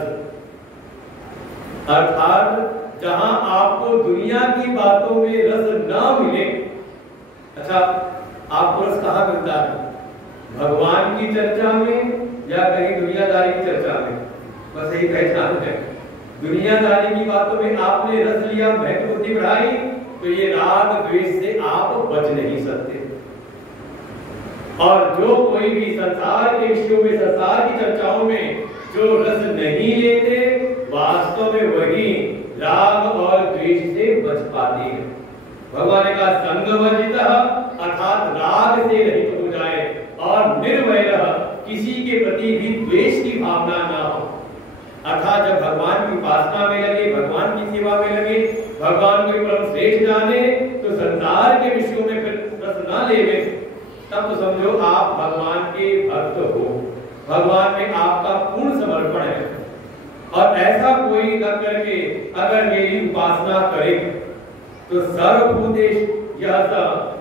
अर्थात जहां आपको दुनिया की बातों में रस ना मिले। अच्छा आपको रस कहाँ मिलता है? भगवान की चर्चा में या कहीं दुनियादारी की चर्चा में? बस यही पहचान है। दुनियादारी की बातों में आपने रस लिया, महत्व बुद्धि बढ़ाई, तो ये राग द्वेष से आप बच नहीं सकते। और जो कोई भी संसार के विषयों में, संसार की चर्चाओं में जो रस नहीं लेते, वास्तव में वही राग और द्वेष से बच पाते हैं। भगवान ने कहा संगवर्जितः, अर्थात राग से रहित हो जाए और निर्वैरः, किसी के प्रति भी द्वेष की भावना ना हो। अर्थात जब भगवान की उपासना में लगे, भगवान की सेवा में लगे, भगवान को परम श्रेष्ठ जाने, तो संसार के विषयों में फिर रस ना लेवे, तब तो समझो आप भगवान के भक्त हो, भगवान में आपका पूर्ण समर्पण है। और ऐसा कोई न करके अगर मेरी उपासना करे तो सर्वभूतेषु यः,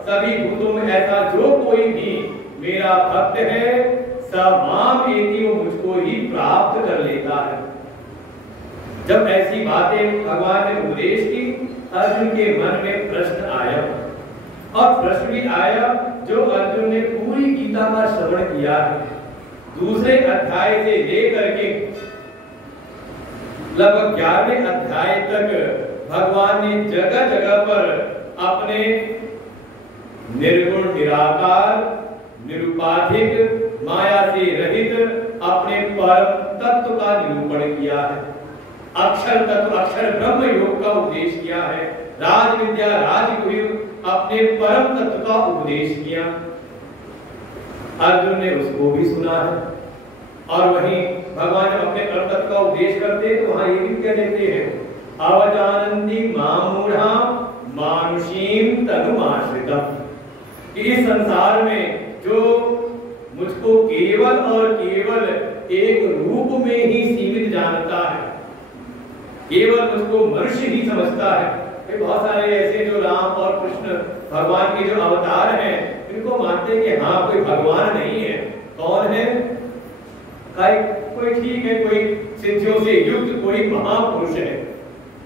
सभी भूतों में ऐसा जो कोई भी मेरा भक्त है, स माम एति, वो मुझको ही प्राप्त कर लेता है। जब ऐसी बातें भगवान ने उपदेश की, अर्जुन के मन में प्रश्न आया, और प्रश्न भी आया जो अर्जुन ने पूरी गीता का श्रवण किया है। दूसरे अध्याय से लेकर के लगभग 11वें अध्याय तक भगवान ने जगह जगह पर अपने निर्गुण निराकार, निरुपाधिक, माया से रहित अपने परम तत्व का निरूपण किया है। अक्षर तत्व, अक्षर ब्रह्म योग का उपदेश किया है। राज विद्या, राजगुरु, अपने परम तत्व का उपदेश किया। अर्जुन ने उसको भी सुना है। और वहीं भगवान जब अपने परम तत्व का उपदेश करते हैं तो वहां ये भी कह देते हैं अवजानन्ति मामूढ़ा मानुषीम तनुमाश्रितम्। इस संसार में जो मुझको केवल और केवल एक रूप में ही सीमित जानता है, केवल मुझको मनुष्य ही समझता है। बहुत सारे ऐसे जो राम और कृष्ण भगवान के जो अवतार हैं, इनको मानते हैं कि हाँ कोई भगवान नहीं है। कौन है? कोई ठीक है, कोई सिद्धियों से युक्त कोई महापुरुष है।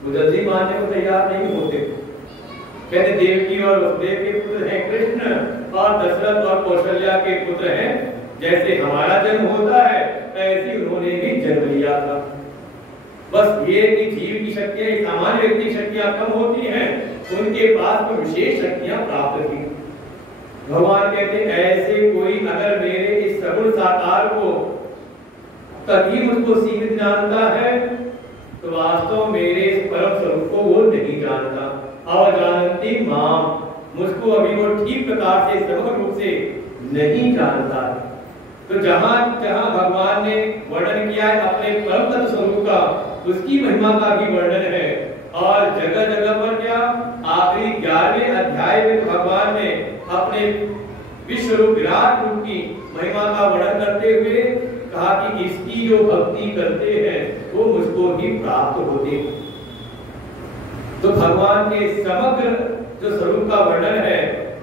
वो जल्दी मानने को तैयार नहीं होते। कहते देवकी और वसुदेव के पुत्र हैं कृष्ण, और दशरथ और कौशल्या के पुत्र हैं। जैसे हमारा जन्म होता है ऐसे उन्होंने भी जन्म लिया था। बस ये कि जीव की शक्तियां, सामान्य व्यक्ति की शक्तियां कम होती हैं, उनके पास तो विशेष शक्तियां प्राप्त थी। भगवान कहते हैं ऐसे कोई अगर मेरे इस सगुण साकार को तभी मुझको सीमित जानता है, तो वास्तव मेरे परम स्वरूप को वो नहीं जानता। अवजानन्ति माम, मुझको अभी वो ठीक प्रकार से समग्र रूप से नहीं जानता है। तो जहां जहां भगवान ने वर्णन किया है अपने परम तत्व स्वरूप का, उसकी महिमा का भी वर्णन है। और जगह जगह पर क्या, आखिरी 11वें अध्याय में भगवान ने अपने विश्व रूप विराट रूप की महिमा का वर्णन करते हुए कहा कि इसकी जो भक्ति करते हैं वो मुझको ही प्राप्त होते। तो भगवान के समग्र जो स्वरूप का वर्णन है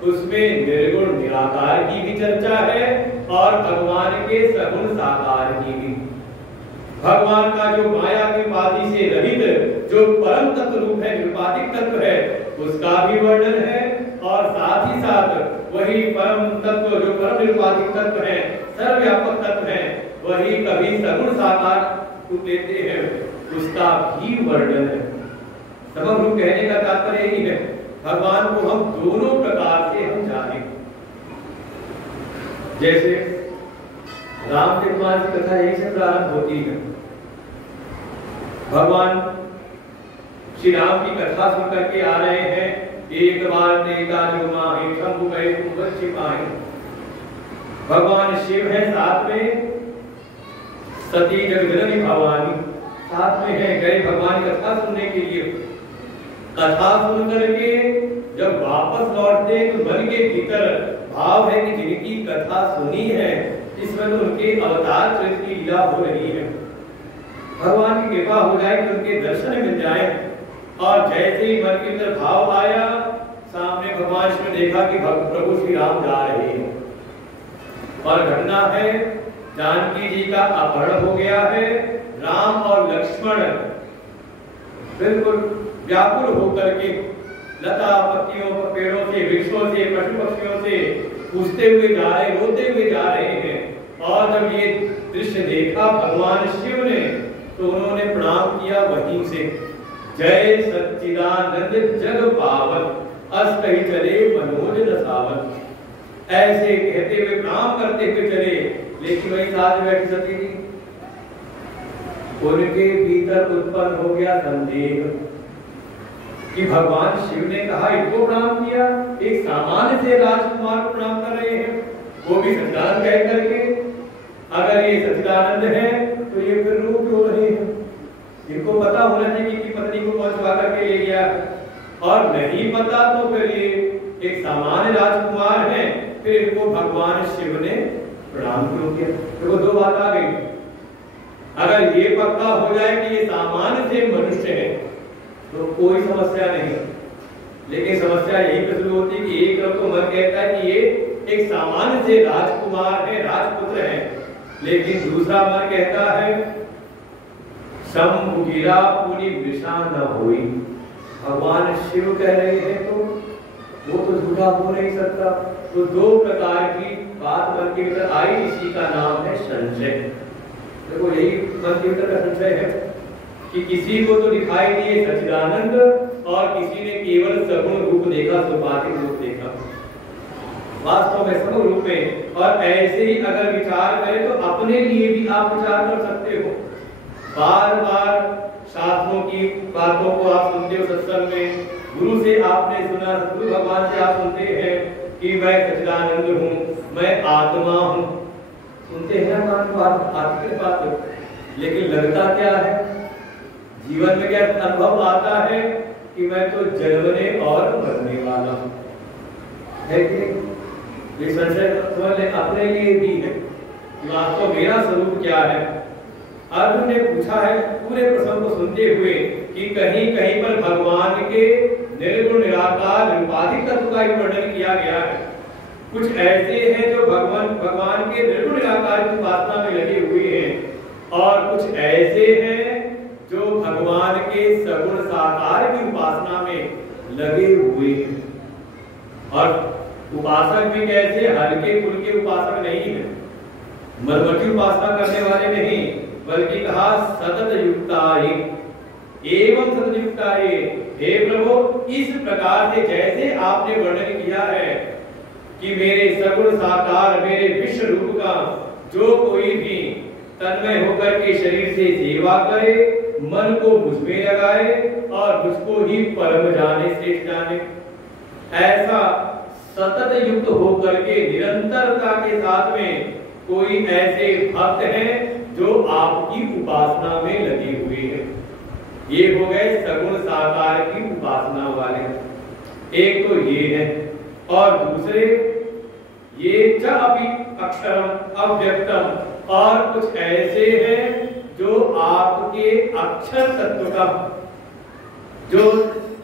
उसमें निर्गुण निराकार की भी चर्चा है और भगवान के सगुण साकार की भी। भगवान का जो माया की उपाधि से रहित जो परम तत्व रूप है, निरुपाधिक तत्व है, उसका भी वर्णन है। और साथ ही साथ वही परम तत्व जो परम निरुपाधिक तत्व है, सर्वव्यापक तत्व है, वही कभी सगुण साकार रूप लेते हैं, उसका भी वर्णन है। समग्र रूप कहने का तात्पर्य यही है, भगवान को हम दोनों प्रकार से हम जाने। जैसे रामचरितमानस की कथा यही से प्रारंभ होती है। भगवान श्री राम की कथा सुन करके आ रहे हैं। एक बार देखा जो माही शंभु गए छिपाए। भगवान शिव है साथ में, सती जगजननी भवानी साथ में है, गए भगवान की कथा सुनने के लिए। कथा सुन करके जब वापस लौटते तो मन के भीतर भाव है कि जिनकी कथा सुनी है इसमें तो उनके अवतार चरित्र की लीला हो रही है, भगवान की कृपा हो जाए कि उनके दर्शन मिल जाए। और जैसे ही मन के अंदर भाव आया, सामने भगवान श्री ने देखा कि प्रभु श्री राम जा रहे हैं। और घटना है जानकी जी का अपहरण हो गया है। राम और लक्ष्मण बिल्कुल व्याकुल होकर के लता पत्तियों पेड़ों से वृक्षों से पशु पक्षियों से पूछते हुए जा रहे, रोते हुए जा रहे हैं। और जब ये दृश्य देखा भगवान शिव ने तो उन्होंने प्रणाम किया वहीं से, जय सच्चिदानंद जग पावन अस कही चले मनोज रसावन। ऐसे कहते हुए प्रणाम करते हुए चले, लेकिन वही साथ बैठी सती थी, उनके भीतर उत्पन्न हो गया संदेह कि भगवान शिव ने कहा इनको प्रणाम किया, एक सामान्य से राजकुमार को प्रणाम कर रहे हैं, वो भी सच्चिदानंद कह करके। अगर ये सच्चिदानंद है तो ये फिर रूप क्यों रहे हैं? इनको पता होना चाहिए कि पत्नी को कौन छुपा करके ले गया, और नहीं पता तो फिर ये एक सामान्य राजकुमार है, फिर इनको भगवान शिव ने प्रणाम क्यों किया? तो दो बात आ गई। अगर ये पक्का हो जाए कि ये सामान्य से मनुष्य है तो कोई समस्या नहीं, लेकिन समस्या यही पर शुरू होती है कि एक तरफ तो मन कहता है कि ये एक सामान्य से राजकुमार है, राजपुत्र है, लेकिन दूसरा मन कहता है शंभु गिरा पुनि वृषा न होई। भगवान शिव कह रहे हैं तो वो तो झूठा हो नहीं सकता। तो दो प्रकार की बात मन के भीतर आई, इसी का नाम है संशय। देखो यही मन के भीतर का संशय है कि किसी को तो दिखाई दिए सच्चिदानंद और किसी ने केवल सगुण रूप देखा, सुपाधिक रूप देखा, वास्तव में सगुण रूप में। और ऐसे ही अगर विचार करें तो अपने लिए भी आप विचार कर सकते हो। बार बार शास्त्रों की बातों को आप सुनते हो, सत्संग में गुरु से आपने सुना, गुरु भगवान से आप सुनते हैं कि मैं सच्चिदानंद हूँ, मैं आत्मा हूँ, सुनते हैं आत्मिक बात, लेकिन लगता क्या है जीवन में? क्या अनुभव आता है कि मैं तो जन्मने और मरने वाला हूँ, है कि ये संशय अपने लिए भी है कि वास्तव मेरा स्वरूप क्या है। अर्जुन ने पूछा है पूरे प्रसंग को सुनते हुए कि कहीं कहीं पर भगवान के निर्गुण निराकार निरुपाधिक तत्व का वर्णन किया गया है। कुछ ऐसे हैं जो भगवान के निर्गुण निराकार की उपासना में लगे हुए हैं, और कुछ ऐसे हैं जो भगवान के सगुण साकार की उपासना में लगे हुए हैं। और उपासक भी कैसे, हल्के फुल्के उपासक नहीं है, मरमटी उपासना करने वाले नहीं, बल्कि कहा सतत युक्ताये एवं सतत युक्ताये। हे प्रभु, इस प्रकार से जैसे आपने वर्णन किया है कि मेरे सगुण साकार, मेरे विश्व रूप का जो कोई भी तन्मय होकर के शरीर से सेवा करे, मन को मुझ में लगाए और मुझको ही परम जाने, श्रेष्ठ जाने। ऐसा सतत युक्त होकर के निरंतरता के साथ में कोई ऐसे भक्त हैं जो आपकी उपासना में लगे हुए हैं। ये हो गए सगुण साकार की उपासना वाले। एक तो ये है, और दूसरे ये च अभी अक्षरम अव्यक्तम, और कुछ ऐसे हैं जो आपके अक्षर तत्व का, जो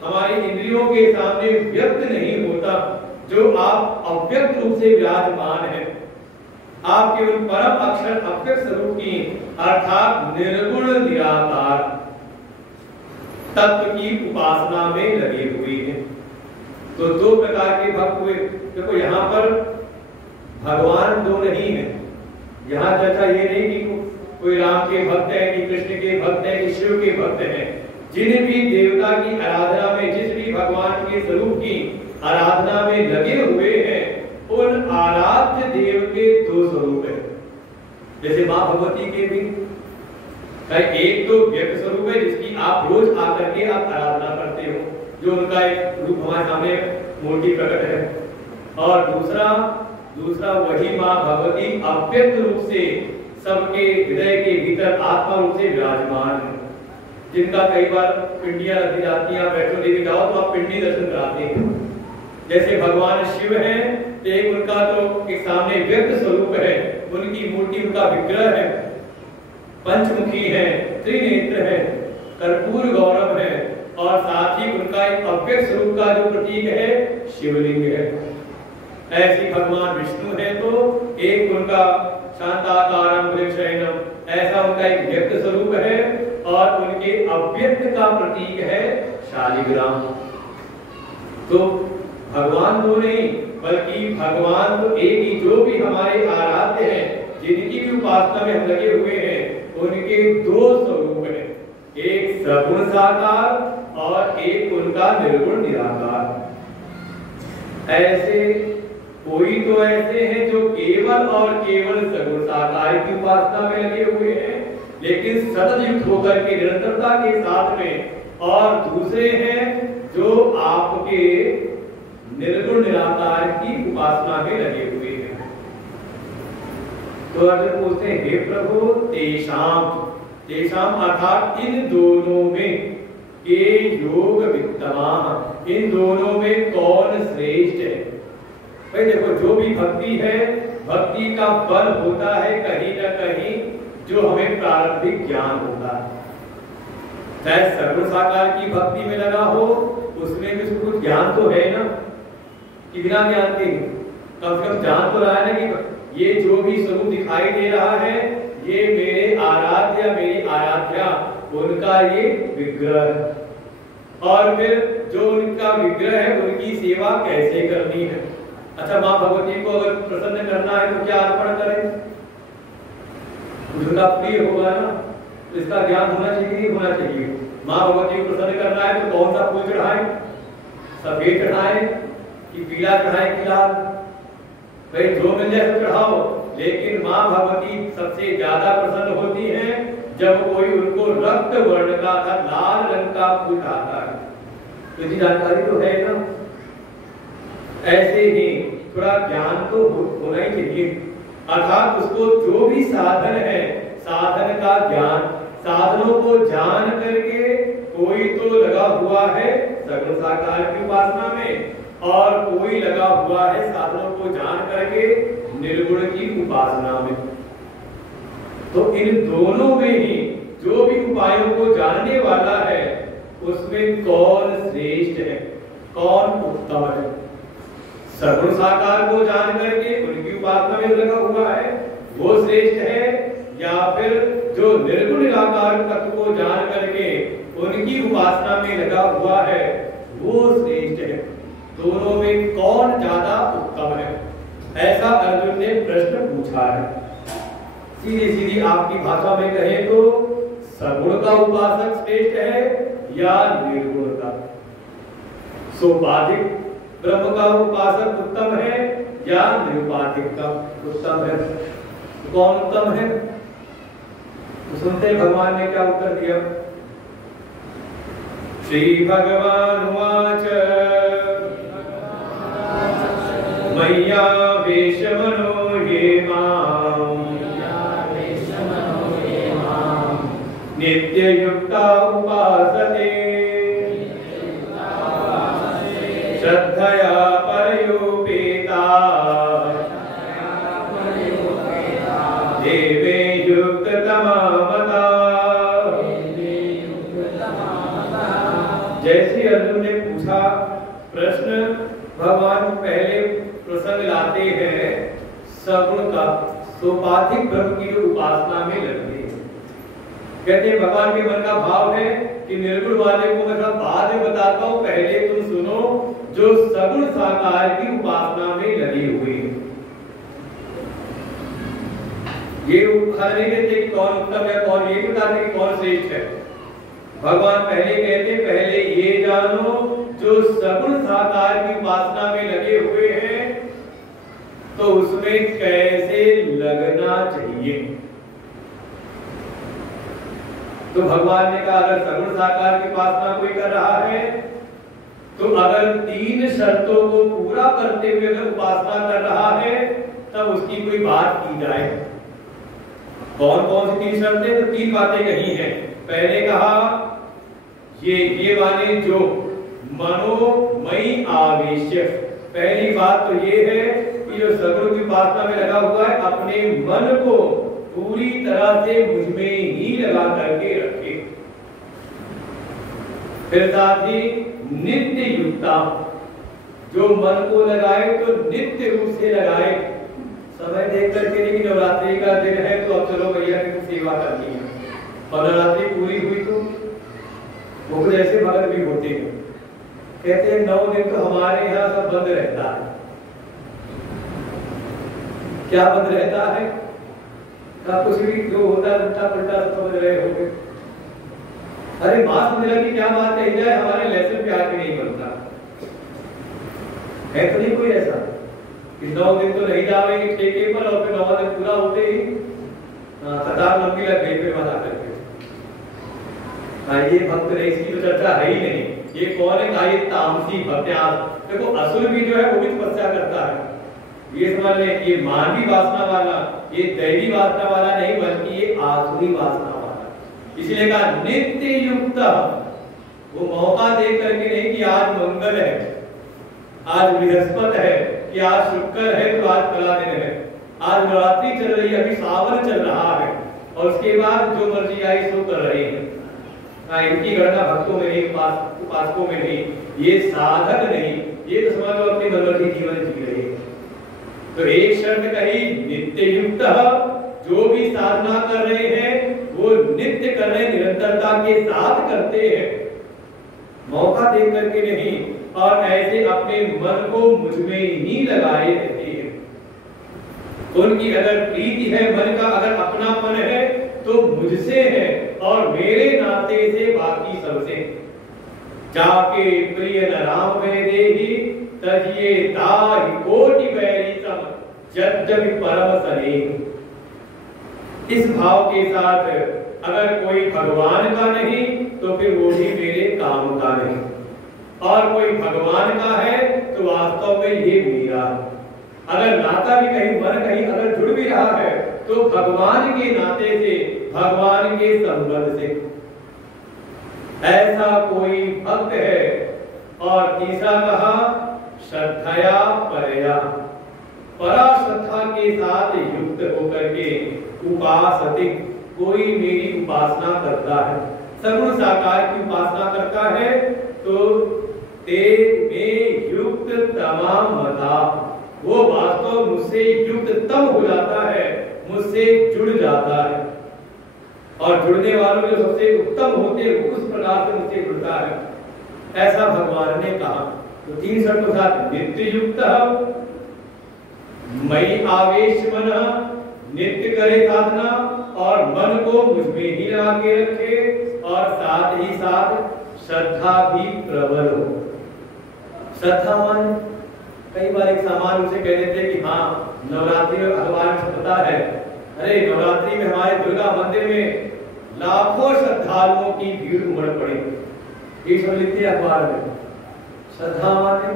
हमारी इंद्रियों के सामने व्यक्त नहीं होता, जो आप अव्यक्त रूप से विराजमान है, आपके उन परम अक्षर अव्यक्त स्वरूप की अर्थात निर्गुण निराकार तत्व की उपासना में लगे हुए हैं। तो दो प्रकार के भक्त हुए। देखो यहाँ पर भगवान दो नहीं है। यहाँ चर्चा ये नहीं कि कोई राम के भक्त है, कि कृष्ण के भक्त है, कि शिव के भक्त है। जिन भी देवता की आराधना में, जिस भी भगवान के स्वरूप की आराधना में लगे हुए हैं, उन आराध्य देव के दो स्वरूप है। जैसे माँ भगवती के भी एक तो व्यक्त स्वरूप है जिसकी आप रोज आकर के आप आराधना करते हो, जो उनका एक रूप हमारे सामने मूर्ति प्रकट है, और दूसरा वही माँ भगवती अव्यक्त रूप से सबके हृदय के भीतर आत्मा रूप से विराजमान है, जिनका कई बार पिंडियां रखी जाती हैं। आप वैष्णो देवी जाओ तो आप पिंडी दर्शन कराते हैं। जैसे भगवान शिव हैं, तो एक उनका तो एक सामने व्यक्त स्वरूप है, उनकी मूर्ति, उनका विग्रह है, पंचमुखी है, त्रिनेत्र है, कर्पूर गौरव है, और साथ ही उनका एक अव्यक्त स्वरूप का जो प्रतीक है शिवलिंग है। ऐसी भगवान विष्णु है तो एक उनका शांताकारं भुजगशयनं, ऐसा उनका एक व्यक्त स्वरूप है, और उनके अव्यक्त का प्रतीक है शालिग्राम। तो भगवान दो नहीं, बल्कि भगवान तो एक ही, जो भी हमारे आराध्य हैं, जिनकी भी उपासना में हम लगे हुए हैं, उनके दो स्वरूप हैं, एक सगुण साकार और एक उनका निर्गुण निराकार। ऐसे कोई तो ऐसे हैं जो केवल और केवल सगुण साकार की उपासना में लगे हुए हैं, लेकिन सतत युक्त होकर के निरंतरता के साथ में, और दूसरे हैं जो आपके निर्गुण निराकार की उपासना में लगे हुए हैं। तो अर्जुन पूछते हैं, हे प्रभु, तेषाम अर्थात इन दोनों में के योग वित्तवान, इन दोनों में कौन श्रेष्ठ है? भाई देखो, जो भी भक्ति है, भक्ति का फल होता है कहीं न कहीं जो हमें प्रारंभिक ज्ञान होता है। चाहे सर्व साकार की भक्ति में लगा हो, उसमें भी कुछ ज्ञान तो है ना, कि बिना ज्ञान के कम से कम जान तो रहा है ना कि ये जो भी स्वरूप दिखाई दे रहा है, ये मेरे आराध्य, मेरी आराध्या, उनका ये विग्रह है, और फिर जो उनका विग्रह है उनकी सेवा कैसे करनी है। अच्छा, माँ भगवती को अगर प्रसन्न करना है तो क्या अर्पण करें? उनका प्रिय होगा ना, तो इसका ज्ञान होना चाहिए, नहीं होना चाहिए। माँ भगवती को प्रसन्न करना है तो कौन सा फूल चढ़ाएं? सफेद चढ़ाएं कि पीला चढ़ाएं कि लाल? भाई जो मिल जाए तो चढ़ाओ, लेकिन माँ भगवती सबसे ज्यादा प्रसन्न होती हैं जब कोई उनको रक्त वर्ण का, लाल रंग का फूल आता है। तो इसकी जानकारी तो है ना। ऐसे ही थोड़ा ज्ञान तो होना ही चाहिए, अर्थात उसको जो भी साधन है, साधन का ज्ञान, साधनों को जान करके कोई तो लगा हुआ है सगुण साकार की उपासना में, और कोई लगा हुआ है साधनों को जान करके निर्गुण की उपासना में। तो इन दोनों में ही जो भी उपायों को जानने वाला है, उसमें कौन श्रेष्ठ है, कौन उत्तम है? सगुण साकार को जान करके उनकी उपासना में लगा हुआ है वो श्रेष्ठ है, या फिर जो निर्गुण निराकार तत्व को जान करके उनकी उपासना में लगा हुआ है वो श्रेष्ठ है? दोनों में कौन ज्यादा उत्तम है? ऐसा अर्जुन ने प्रश्न पूछा है। सीधी सीधी आपकी भाषा में कहें तो सगुण का उपासक श्रेष्ठ है या निर्गुण का? सोपाधिक ब्रह्म का उपासक उत्तम है या निरुपाधिक का उत्तम है? कौन उत्तम है? तो सुनते हैं भगवान ने क्या उत्तर दिया। श्री भगवान उवाच मय्या वेशमनो ये मां नित्ययुक्ता उपासते श्रद्धया परयोपेता देवे युक्ततमा मता। जैसे अर्जुन ने पूछा प्रश्न, भगवान पहले प्रसंग लाते हैं सगुण का, सोपाधिक ब्रह्म की जो उपासना में लगते हैं। कहते हैं भगवान के मन का भाव है कि निर्गुण वाले को मैं सब बाद में बताता हूं, पहले तुम सुनो जो सगुण साकार की उपासना में लगे हुए हैं। ये हर नहीं कहते कि कौन उत्तम है, कौन ये बताते कि कौन श्रेष्ठ है। भगवान पहले कहते पहले ये जानो जो सगुण साकार की उपासना में लगे हुए हैं तो उसमें कैसे लगना चाहिए। तो भगवान ने कहा अगर सगुण साकार की उपासना कोई कर रहा है तो अगर 3 शर्तों को पूरा करते हुए अगर उपासना कर रहा है तब उसकी कोई बात की जाए। कौन कौन सी 3 शर्तें? तो 3 बातें कही हैं। पहले कहा ये माने जो मनोमयी आवेश। पहली बात तो ये है कि जो सगुण की उपासना में लगा हुआ है अपने मन को पूरी तरह से मुझ में ही लगा करके रखे। फिर साथ ही नित्य युक्ता, जो मन को लगाए तो नित्य रूप से लगाए। समय देख करके नहीं कि नवरात्रि का दिन है तो अब चलो भैया की कुछ सेवा करनी है, और नवरात्रि पूरी हुई तो वो कुछ ऐसे भगत भी होते हैं, कहते हैं 9 दिन तो हमारे यहाँ सब बंद रहता है। क्या बंद रहता है? कुछ भी जो होता है उल्टा पुल्टा समझ रहे होंगे। अरे मां समझ की क्या बात कही जाए, हमारे लेसन पे आके नहीं बनता है। तो नहीं कोई ऐसा कि 9 दिन तो नहीं जावेंगे ठेके पर और फिर 9 दिन पूरा होते ही कतार लंबी लग गई फिर बता करके। ये भक्त नहीं, इसकी तो चर्चा है ही नहीं। ये कौन है? ये तामसी भक्त। देखो असुर भी जो है वो भी तपस्या करता है। ये समझ ले ये मानवी वासना वाला, ये दैवी वासना वाला नहीं बल्कि ये आसुरी वासना वाला। इसलिए कहा नित्य युक्त, वो मौका देख करके नहीं कि आज मंगल है, आज बृहस्पति है, कि आज शुक्र है तो आज फला दिन है, आज नवरात्रि चल रही है, अभी सावन चल रहा है और उसके बाद जो मर्जी आई सो कर रहे हैं। इनकी गणना भक्तों में नहीं, उपासकों में नहीं, ये साधक नहीं, ये तो समझ लो अपनी मनोरथी जीवन जी रहे हैं। तो एक शर्त कही नित्य युक्त, जो भी साधना कर रहे हैं वो नित्य कर रहे, निरंतरता के साथ करते हैं, मौका देख करके नहीं, और ऐसे अपने मन को मुझ में ही लगाए रहते हैं। उनकी अगर प्रीति है, मन का अगर अपनापन है तो मुझसे है और मेरे नाते से बाकी सबसे। जाके प्रिय न राम में देही तजिए ताहि कोटि बैरी सम जब परम सनेह। इस भाव के साथ अगर कोई भगवान का नहीं तो फिर वो भी मेरे काम का नहीं, और कोई भगवान का है तो वास्तव में ये मेरा। अगर नाता भी कहीं मन कहीं अगर जुड़ भी रहा है तो भगवान के नाते से, भगवान के संबंध से। ऐसा कोई भक्त है। और तीसरा कहा श्रद्धया परया, परा श्रद्धा के साथ युक्त होकर के उपासते, कोई मेरी उपासना करता है, सगुण साकार की उपासना करता है तो ते में युक्त तमाम मता, वो वास्तव मुझसे युक्त तम हो जाता है, मुझसे जुड़ जाता है। और जुड़ने वालों जो सबसे उत्तम होते हैं उस प्रकार से मुझसे जुड़ता है, ऐसा भगवान ने कहा। तो 3 शर्तों के साथ नित्य युक्त, मयि आवेश मन, नित्य करे साधना और मन को मुझ में ही लगा के रखे, और साथ ही साथ श्रद्धा भी प्रबल हो। श्रद्धा मान कई बार एक सामान उसे कह देते कि हाँ नवरात्रि में भगवान से पता है अरे नवरात्रि में हमारे दुर्गा मंदिर में लाखों श्रद्धालुओं की भीड़ उमड़ पड़ी। ये सब लिखते हैं अखबार में। श्रद्धा माने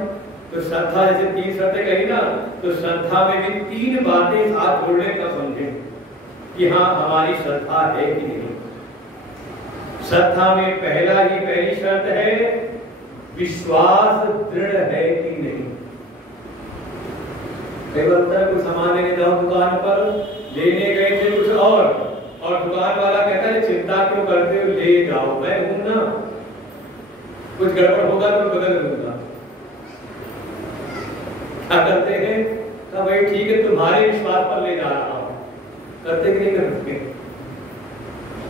तो श्रद्धा, जैसे 3 शर्तें कही ना, तो श्रद्धा में भी 3 बातें साथ जोड़ने का समझे कि हाँ हमारी श्रद्धा है कि नहीं। श्रद्धा में पहली शर्त है विश्वास दृढ़ है कि नहीं। कई बार होता है कोई सामान लेने जाओ दुकान पर, लेने गए थे कुछ और दुकान वाला कहता है चिंता क्यों करते हो, ले जाओ, मैं हूं ना, कुछ गड़बड़ होगा तो बदल दूंगा। क्या करते हैं? कहा भाई ठीक है तुम्हारे विश्वास पर ले जा रहा हूं। करते कि नहीं करते?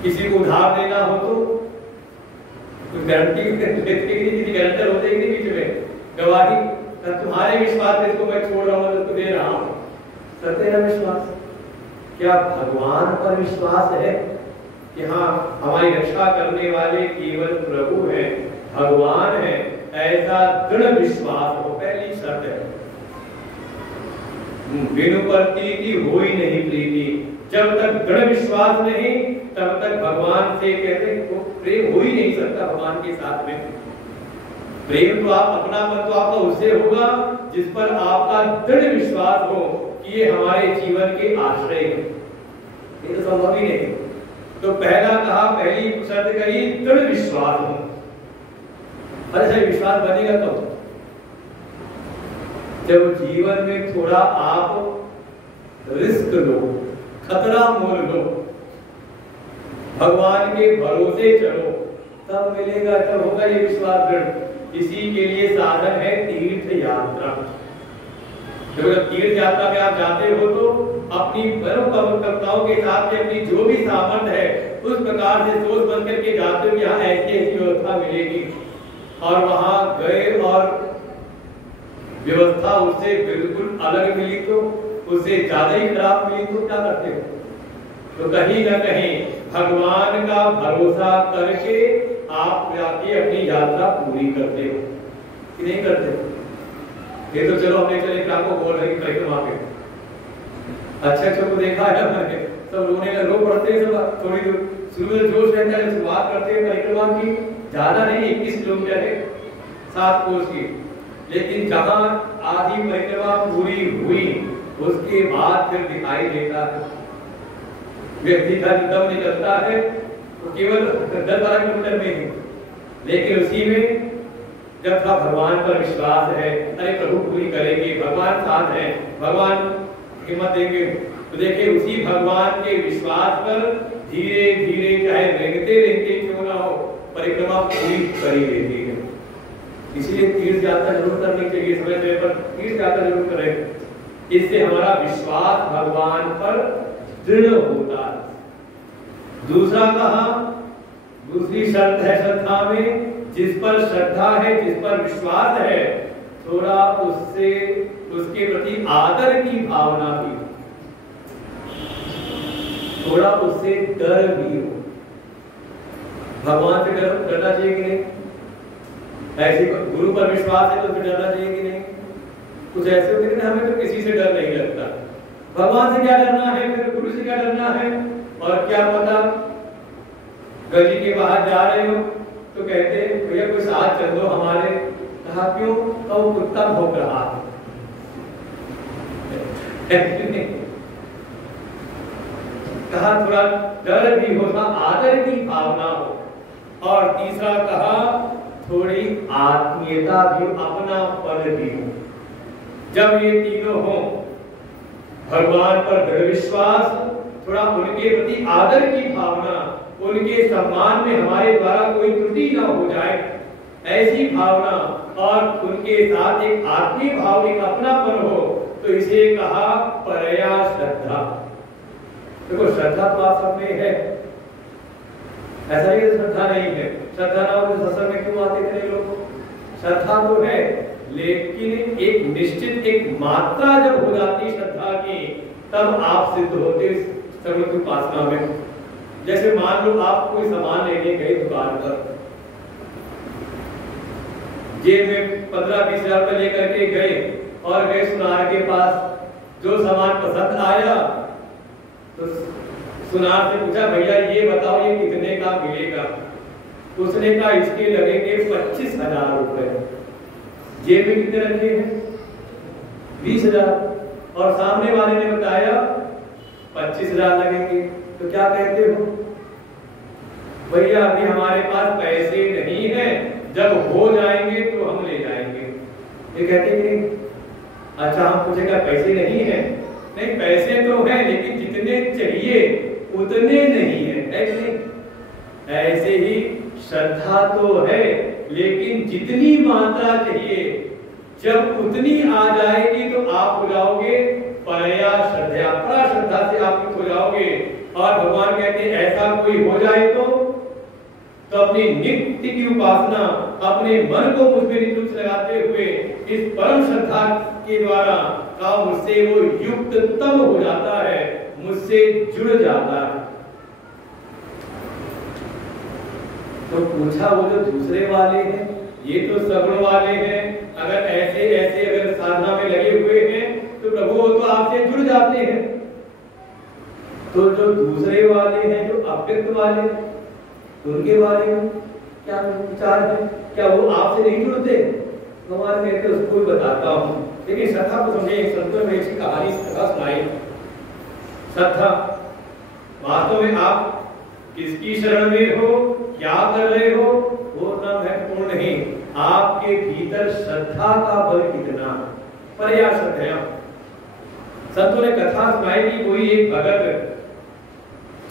किसी को उधार देना हो तो कुछ गारंटी लेते कि नहीं, किसी गारंटर होते कि नहीं बीच में गवाही, तुम्हारे विश्वास पे इसको मैं छोड़ रहा हूं तो दे रहा हूं। करते हैं विश्वास। क्या भगवान पर विश्वास है कि हाँ हमारी रक्षा करने वाले केवल प्रभु हैं, भगवान है, ऐसा दृढ़ विश्वास हो, पहली शर्त है। बिनु प्रीति हो ही नहीं प्रीति। जब तक दृढ़ विश्वास नहीं तब तक भगवान से कहते वो प्रेम हो ही नहीं सकता। भगवान के साथ में प्रेम तो आप अपनापन तो आपका उससे होगा जिस पर आपका दृढ़ विश्वास हो कि ये हमारे जीवन के आश्रय है। ये तो संभव ही नहीं। तो पहला कहा, पहली शर्त कही दृढ़ विश्वास हो। अरे विश्वास बनेगा तो जब जीवन में थोड़ा आप रिस्क लो, खतरा मोल लो, भगवान के भरोसे चलो, तब मिलेगा, तब होगा ये विश्वास दृढ़। इसी के लिए साधन है तीर्थ यात्रा। जब तीर्थ यात्रा में आप जाते हो तो अपनी मनोकामनाओं के साथ में अपनी जो भी सामर्थ्य है उस प्रकार से सोच बन करके जाते हो यहाँ ऐसी ऐसी व्यवस्था मिलेगी, और वहां गए और व्यवस्था उससे बिल्कुल अलग मिली तो उससे ज्यादा ही खराब मिली तो क्या करते हो? तो कहीं ना कहीं भगवान का भरोसा करके आप जाके अपनी यात्रा पूरी करते हो कि नहीं करते? ये तो चलो हमने चले क्या को बोल रहे परिक्रमा पे अच्छे को देखा है मैंने, सब रोने लगे, रो पड़ते हैं सब। थोड़ी दूर शुरू में जोश रहता है, शुरुआत करते हैं परिक्रमा की, ज्यादा नहीं 21 किलोमीटर है 7 कोस की, लेकिन जहां आधी परिक्रमा पूरी हुई उसके बाद फिर दिखाई देता है व्यक्ति का दम निकलता है तो केवल 10-12 किलोमीटर में ही, लेकिन उसी में जब का भगवान पर विश्वास है, अरे प्रभु पूरी करेंगे, भगवान साथ है, भगवान हिम्मत देंगे, तो देखिए उसी भगवान के विश्वास पर धीरे धीरे चाहे रेंगते रेंगते क्यों ना हो परिक्रमा पूरी करी लेती है। इसीलिए तीर्थ यात्रा जरूर करनी चाहिए, समय पर तीर्थ यात्रा जरूर करें, इससे हमारा विश्वास भगवान पर दृढ़ होता है। दूसरा कहा, दूसरी शर्त है श्रद्धा में, जिस पर श्रद्धा है, जिस पर विश्वास है, थोड़ा उससे उसके प्रति आदर की भावना भी हो, थोड़ा उससे डर भी हो। भगवान से डरना चाहिए कि नहीं? ऐसे गुरु पर विश्वास है तो फिर डरना चाहिए कि नहीं? कुछ ऐसे होते हैं हमें तो किसी से डर नहीं लगता, भगवान से क्या डरना है, फिर गुरु से क्या डरना है। और क्या पता गली के बाहर जा रहे हो तो कहते भैया कोई साथ चल दो हमारे, कहा क्यों? तो वो कुत्ता भौंक रहा है। कहा थोड़ा डर भी हो, आदर की भावना हो। और तीसरा कहा थोड़ी आत्मीयता भी, अपना पद भी हो। जब ये तीनों हो, भगवान पर दृढ़ विश्वास, थोड़ा उनके प्रति आदर की भावना, उनके सम्मान में हमारे द्वारा कोई त्रुटि ना हो जाए ऐसी भावना, और उनके साथ एक आत्मीय भाव, एक अपनापन हो, तो इसे कहा परया श्रद्धा। देखो श्रद्धा तो आप सब में है, ऐसा नहीं श्रद्धा नहीं है। श्रद्धा ना हो तो सत्संग में क्यों आते थे लोग? श्रद्धा तो है, लेकिन एक निश्चित एक मात्रा जब हो जाती श्रद्धा की, तब आप सिद्ध होते सर्वत्र उपासना में। जैसे मान लो आप कोई सामान लेने गए दुकान पर, जेब में 15-20 हजार रुपए लेकर के गए और गए सुनार के पास, जो सामान पसंद आया तो सुनार से पूछा, भैया ये बताओ ये कितने का मिलेगा? उसने कहा इसके लगेंगे 25,000 रुपए। जेब में कितने रखे हैं? 20,000। और सामने वाले ने बताया 25,000 लगेंगे। तो क्या कहते हो? भैया अभी हमारे पास पैसे नहीं है, जब हो जाएंगे तो हम ले जाएंगे। ये कहते कि अच्छा, हम पूछेगा पैसे नहीं है? नहीं, पैसे तो हैं लेकिन जितने चाहिए उतने नहीं है। ऐसे ही श्रद्धा तो है लेकिन जितनी मात्रा चाहिए जब उतनी आ जाएगी तो आप हो जाओगे परया श्रद्धा, परा श्रद्धा से आप हो जाओगे। और भगवान कहते हैं ऐसा कोई हो जाए तो अपनी नित्य की उपासना, अपने मन को मुझ में निरुद्ध लगाते हुए इस परम श्रद्धा के द्वारा का मुझसे वो युक्ततम हो जाता है, मुझसे जुड़ जाता है। तो पूछा वो जो दूसरे वाले हैं, ये तो सगुण वाले हैं, अगर ऐसे ऐसे अगर साधना में लगे हुए हैं तो प्रभु वो तो आपसे जुड़ जाते हैं। तो जो दूसरे वाले हैं, जो अव्यक्त वाले, उनके बारे में क्या विचार है? क्या वो आपसे नहीं जुड़ते? भगवान कहते उसको बताता हूँ, लेकिन श्रद्धा को समझे। संतों में ऐसी कहानी कथा सुनाई। श्रद्धा वास्तव में आप किसकी शरण में हो, क्या कर रहे हो, वो ना महत्वपूर्ण नहीं, आपके भीतर श्रद्धा का बल कितना। परया श्रद्धा। संतों ने कथा सुनाई कि कोई एक भगत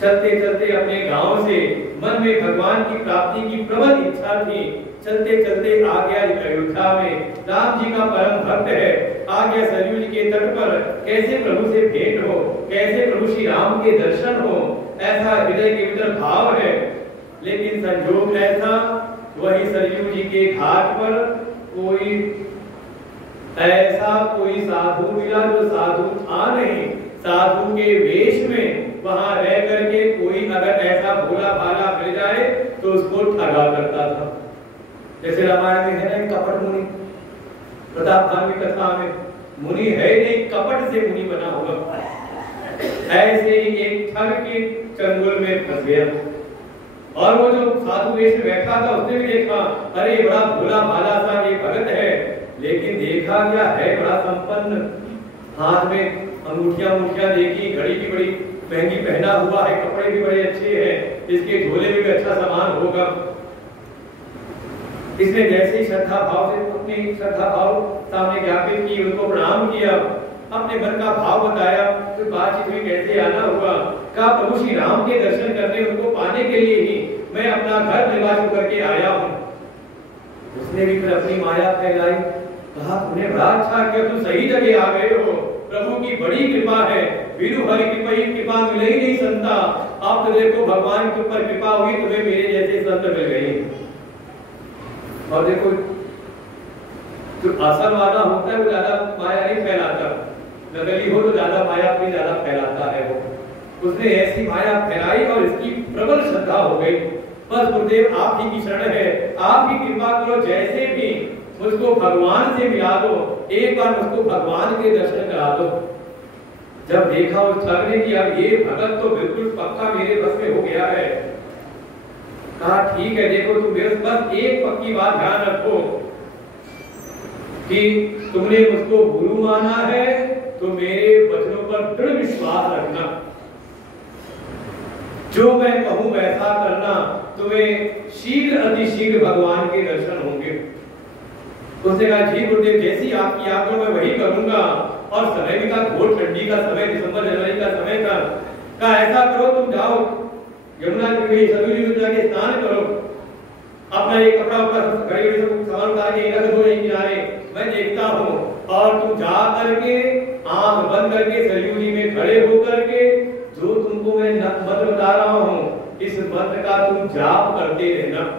चलते चलते अपने गांव से मन में भगवान की प्राप्ति की प्रबल इच्छा थी। चलते चलते आ गया अयोध्या में, राम जी का परम भक्त है, आ गया सरयू जी के तट पर। कैसे प्रभु से भेंट हो, कैसे प्रभु श्री राम के दर्शन हो, ऐसा हृदय के भीतर भाव है। लेकिन संजोग ऐसा, वही सरयू जी के घाट पर कोई ऐसा कोई साधु मिला जो साधु था नहीं, साधु के वेश में वहां रह करके कोई अगर ऐसा भोला भाला मिल जाए तो उसको ठगा करता था। जैसे रामायण में है ना कपट मुनि, प्रताप भान की कथा में मुनि है नहीं, कपट से मुनि बना हुआ। ऐसे ही एक ठग के चंगुल में फंस गया और वो जो साधु वेश में बैठा था उसने भी देखा, अरे बड़ा भोला भाला सा ये भगत है, लेकिन देखा क्या है, बड़ा संपन्न, हाथ में अंगूठियां देखी, घड़ी भी बड़ी महंगी पहना हुआ है, कपड़े भी बड़े अच्छे हैं, इसके झोले में भी अच्छा सामान होगा। इसने जैसे ही श्रद्धा भाव से अपनी श्रद्धा भाव सामने ज्ञापित की, उनको प्रणाम किया, अपने मन का भाव बताया, तो बातचीत में कैसे आना हुआ। कहा प्रभु श्री राम के दर्शन करने, उनको पाने के लिए ही मैं अपना घर निर्वासित करके आया हूँ। उसने भी फिर अपनी माया फैलाई, कहा तूने बड़ा अच्छा किया, तू सही जगह आ गए हो, प्रभु की बड़ी कृपा है, विदु हरि कृपा, ये कृपा मिले ही नहीं संता। आप तो देखो भगवान के ऊपर कृपा हुई, तुम्हें मेरे जैसे संत मिल गए। और देखो जो असल वाला होता है वो ज्यादा माया नहीं फैलाता, नकली हो तो ज्यादा माया अपनी ज्यादा फैलाता है। वो उसने ऐसी माया फैलाई और इसकी प्रबल श्रद्धा हो गई। बस गुरुदेव आप ही की शरण है, आप ही कृपा करो, जैसे भी मुझको भगवान से मिला दो, एक बार मुझको भगवान के दर्शन करा दो। जब देखा उस ठग ने कि अब ये भगत तो बिल्कुल पक्का मेरे बस में हो गया है, कहा ठीक है, देखो तुम मेरे बस एक पक्की बात ध्यान रखो कि तुमने मुझको गुरु माना है तो मेरे वचनों पर दृढ़ विश्वास रखना, जो मैं कहूं वैसा करना, तुम्हें शीघ्र अतिशीघ्र भगवान के दर्शन होंगे। उसने कहा जी गुरुदेव, जैसी आपकी आज्ञा मैं वही करूंगा। और समय भी था, घोर ठंडी का समय, दिसंबर जनवरी का समय था। कहा ऐसा करो, तुम जाओ यमुना जी सरयू में जाके स्नान करो, अपना एक कपड़ा ऊपर घड़ी सामान उतार के रख दो एक किनारे, मैं देखता हूँ, और तुम जा करके आंख बंद करके सरयू जी में खड़े होकर के जो तुमको मैं मंत्र बता रहा हूँ, इस मंत्र का तुम जाप करते रहना,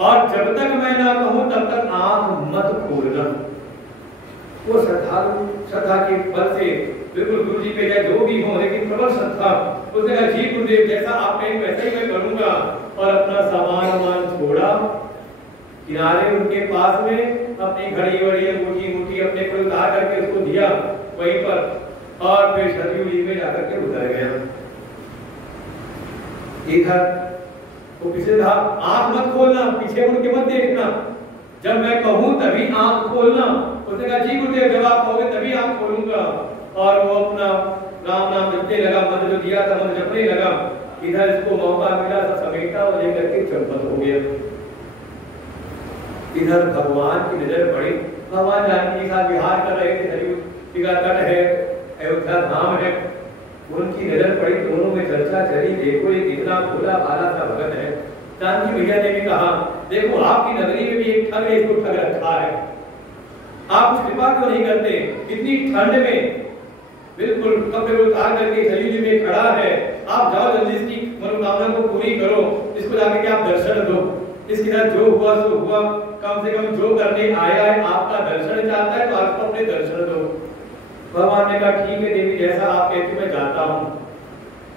और जब तक मैं ना कहूं तब तक आंख मत खोलना। वो श्रद्धा के बल से बिल्कुल गुरु जी पे जो भी हो, लेकिन प्रबल श्रद्धा। उसने कहा जी गुरुदेव, जैसा आप कहें वैसे ही मैं करूंगा। और अपना सामान छोड़ा, किनारे उनके पास में अपनी घड़ी वड़ी अंगूठी अपने पर उतार करके उसको दिया वहीं पर, और फिर सरयू जी में जाकर के उतर गया। इधर वो पीछे था, आंख मत खोलना, पीछे मुड़ के मत देखना, जब मैं कहूं तभी आंख खोलना। उसने कहा जी गुरुदेव, जब आप कहोगे तभी आंख खोलूंगा। और वो अपना राम नाम जपने लगा, मंत्र जो दिया था मंत्र जपने लगा। इधर इसको मौका मिला तो समेटा और लेकर के चंपत हो गया। इधर भगवान की नजर पड़ी, भगवान जानकी के साथ विहार कर रहे थे, सरयू जी का तट है, अयोध्या धाम है, उनकी नजर पड़ी, दोनों में चर्चा चली। देखो ये कितना भोला भाला सा भगत है। जानकी भैया ने भी कहा, देखो आपकी नगरी में भी एक ठग है, इसको ठग रखा है, आप कुछ कृपा क्यों नहीं करते? इतनी ठंड में बिल्कुल कपड़े उतार करके सरयू जी में खड़ा है, आप जाओ जल्दी इसकी मनोकामना को पूरी करो, इसको जाकर के आप दर्शन दो। इसके साथ जो हुआ सो हुआ, कम से कम जो करने आया है आपका दर्शन चाहता है तो आपको अपने दर्शन दो। भगवान ने कहा ठीक है देवी, जैसा आप कहते मैं जाता हूँ।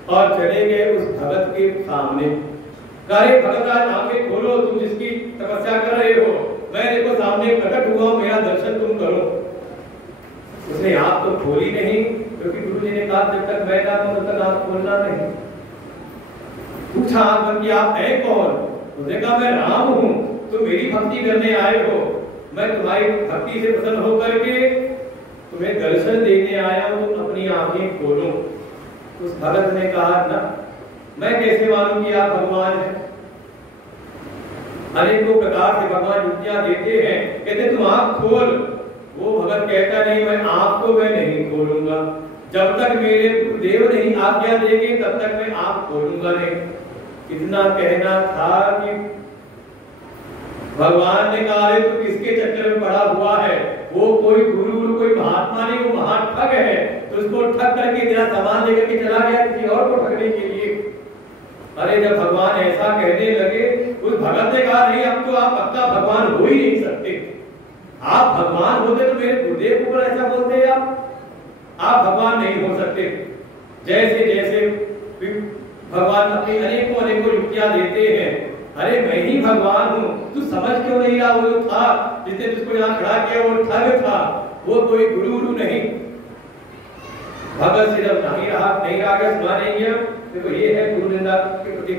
और चले गए उस भगत के सामने। कहे भगत आज आंखें खोलो, तुम जिसकी तपस्या कर रहे हो, मैं देखो सामने प्रकट हुआ, मेरा दर्शन तुम करो। उसने आंख तो खोली नहीं, क्योंकि गुरु जी ने कहा जब तक मैं था तब तक आंख खोलना नहीं। पूछा आंख बन के आप है कौन? उसने कहा मैं राम हूँ, तुम मेरी भक्ति करने आए हो, मैं तुम्हारी भक्ति से प्रसन्न होकर के तुम्हें दर्शन देने आया हूँ, तुम अपनी आंखें खोलो। उस भगत ने कहा ना, मैं कैसे मानूं कि आप भगवान हैं? अनेकों प्रकार से भगवान युक्तियां देते हैं, कहते तुम आंख खोल। वो भगत कहता नहीं, मैं आंख को मैं नहीं खोलूंगा, जब तक मेरे गुरुदेव नहीं आज्ञा देंगे तब तक मैं आंख खोलूंगा नहीं। इतना कहना था कि भगवान ने कहा तू किसके चक्कर में पड़ा हुआ है? वो कोई गुरु कोई महात्मा नहीं, वो महान ठग है, तो उसको ठग करके तेरा सामान लेकर के चला गया किसी और को ठगने के लिए। अरे जब भगवान ऐसा कहने लगे, उस भगत ने कहा नहीं, अब तो आप पक्का भगवान हो ही नहीं सकते, आप भगवान होते तो मेरे गुरुदेव को ऐसा बोलते आप भगवान नहीं हो सकते। जैसे जैसे भगवान अपनी अनेकों अनेकों युक्तियां देते हैं, अरे मैं ही भगवान हूँ, तू समझ क्यों नहीं रहा? वो था जिसने तुझको यहाँ खड़ा किया वो ठग था, वो कोई गुरु नहीं। भगत सिर्फ नहीं रहा मानेंगे, देखो ये है गुरु निंदा के प्रति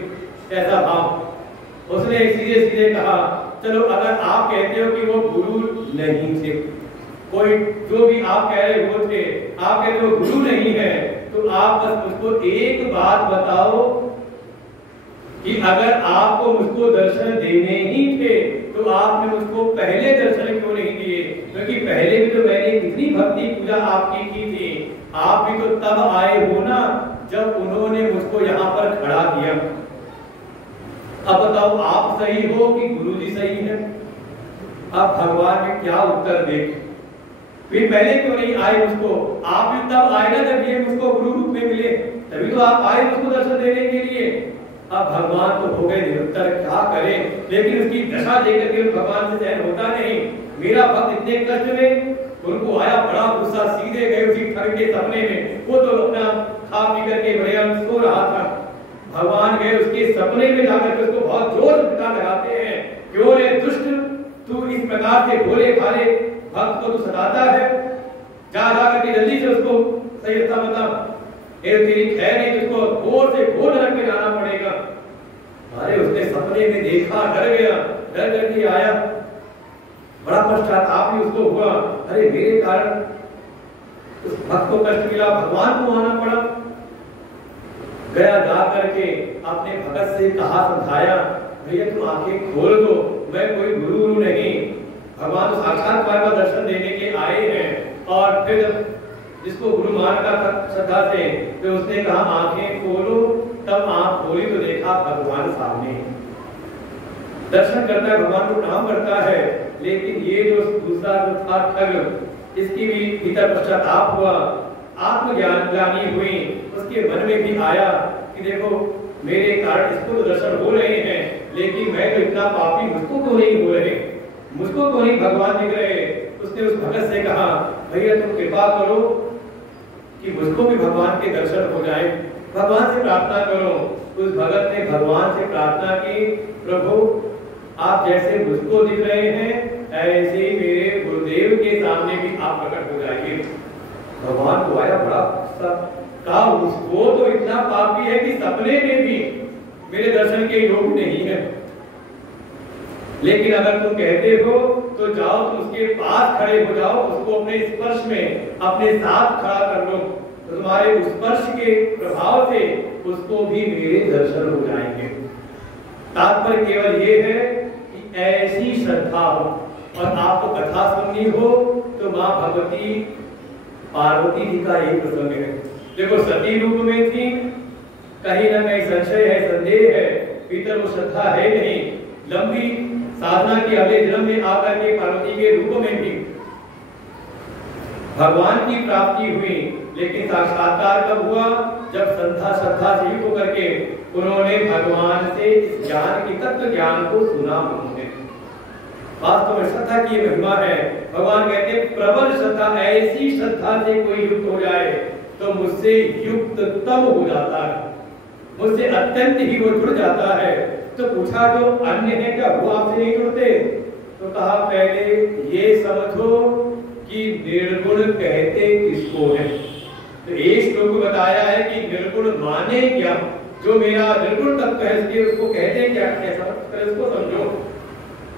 ऐसा भाव। उसने सीधे सीधे कहा चलो अगर आप कहते हो कि वो गुरु नहीं थे, कोई जो भी आप कह रहे हो थे, आप कहते हो गुरु नहीं है, तो आप बस मुझको एक बात बताओ कि अगर आपको मुझको दर्शन देने ही थे तो आपने मुझको पहले दर्शन क्यों नहीं दिए? क्योंकि पहले भी तो मैंने कितनी भक्ति पूजा आपकी की थी, आप भी तो तब आए हो ना जब उन्होंने मुझको यहाँ पर खड़ा किया। अब बताओ आप सही हो कि गुरुजी सही है? अब भगवान ने क्या उत्तर दे? फिर पहले क्यों नहीं आए मुझको? आप भी तब आए ना जब ये मुझको गुरु रूप में मिले, तभी तो आप आए मुझको दर्शन देने के लिए। अब भगवान तो हो गए निरुत्तर, क्या करें? लेकिन उसकी दशा देखकर के भगवान से सहन होता नहीं। मेरा भक्त इतने कष्ट में, उनको आया बड़ा गुस्सा, सीधे गए उसी ठग के सपने में। वो तो अपना खा पी करके बढ़िया सो रहा था, भगवान गए उसके सपने में जाकर के उसको बहुत जोर से पिटा लगाते हैं, क्यों रे दुष्ट, तू इस प्रकार से भोले भाले भक्त को तू सताता है, जा करके जल्दी से उसको सही रास्ता बता, तेरी खैर नहीं, तुझको घोर से घोर नरक में जाना पड़ेगा। अरे उसने सपने में देखा, डर गया, डर करके आया, बड़ा पश्चाताप भी उसको हुआ, अरे मेरे कारण उस भक्त को कष्ट मिला, भगवान को आना पड़ा। गया जा करके अपने भगत से कहा, समझाया, भैया तुम आंखें खोल दो, मैं कोई गुरु नहीं, भगवान तो साक्षात का दर्शन देने के आए हैं। और फिर जिसको गुरु मान का श्रद्धा से, तो उसने कहा आंखें खोलो, तब आंख खोली तो देखा भगवान सामने, दर्शन करता है, भगवान को प्रणाम करता है। लेकिन ये जो दूसरा जो था ठग, इसकी भी भीतर पश्चाताप हुआ, आत्मज्ञान ज्ञानी हुई, उसके मन में भी आया कि देखो मेरे कारण इसको तो दर्शन हो रहे हैं, लेकिन मैं तो इतना पापी, मुझको क्यों नहीं हो रहे, मुझको क्यों नहीं भगवान दिख रहे? उसने उस भगत से कहा भैया तुम कृपा करो कि मुझको भी भगवान के दर्शन हो जाए, भगवान से प्रार्थना करो। उस भगत ने भगवान से प्रार्थना की, प्रभु आप जैसे मुझको दिख रहे हैं ऐसे मेरे गुरुदेव के सामने भी आप प्रकट हो जाइए। भगवान को आया बड़ा कहा वो तो इतना पापी है कि सपने में भी मेरे दर्शन के योग नहीं है, लेकिन अगर तुम कहते हो तो जाओ, तुम उसके पास खड़े हो जाओ, उसको अपने स्पर्श में अपने साथ खड़ा कर लो, तो तुम्हारे उस स्पर्श के प्रभाव से उसको भी मेरे दर्शन हो जाएंगे। तात्पर्य केवल ये है कि ऐसी श्रद्धा हो। और आपको कथा सुननी हो तो माँ भगवती पार्वती जी का एक प्रसंग है। देखो सती रूप में थी, कहीं ना कहीं संशय है, संदेह है, भीतर वो श्रद्धा है नहीं, लंबी साधना की, अगले जन्म में आकर के पार्वती के रूप में भी भगवान की प्राप्ति हुई। लेकिन साक्षात्कार कब हुआ? जब श्रद्धा से युक्त होकर के उन्होंने भगवान से इस ज्ञान की, तत्व ज्ञान को सुना। उन्होंने वास्तव में श्रद्धा की महिमा है। भगवान कहते हैं प्रबल श्रद्धा, ऐसी श्रद्धा से कोई युक्त हो जाए तो मुझसे युक्त तब हो जाता है, मुझसे अत्यंत ही वो जुड़ जाता है। तो पूछा जो अन्य है क्या वो आपसे नहीं जुड़ते? तो कहा पहले ये समझो कि निर्गुण कहते किसको है। तो एक श्लोक में बताया है कि निर्गुण माने क्या, जो मेरा निर्गुण तत्व है उसको कहते क्या, कैसा इसको समझो।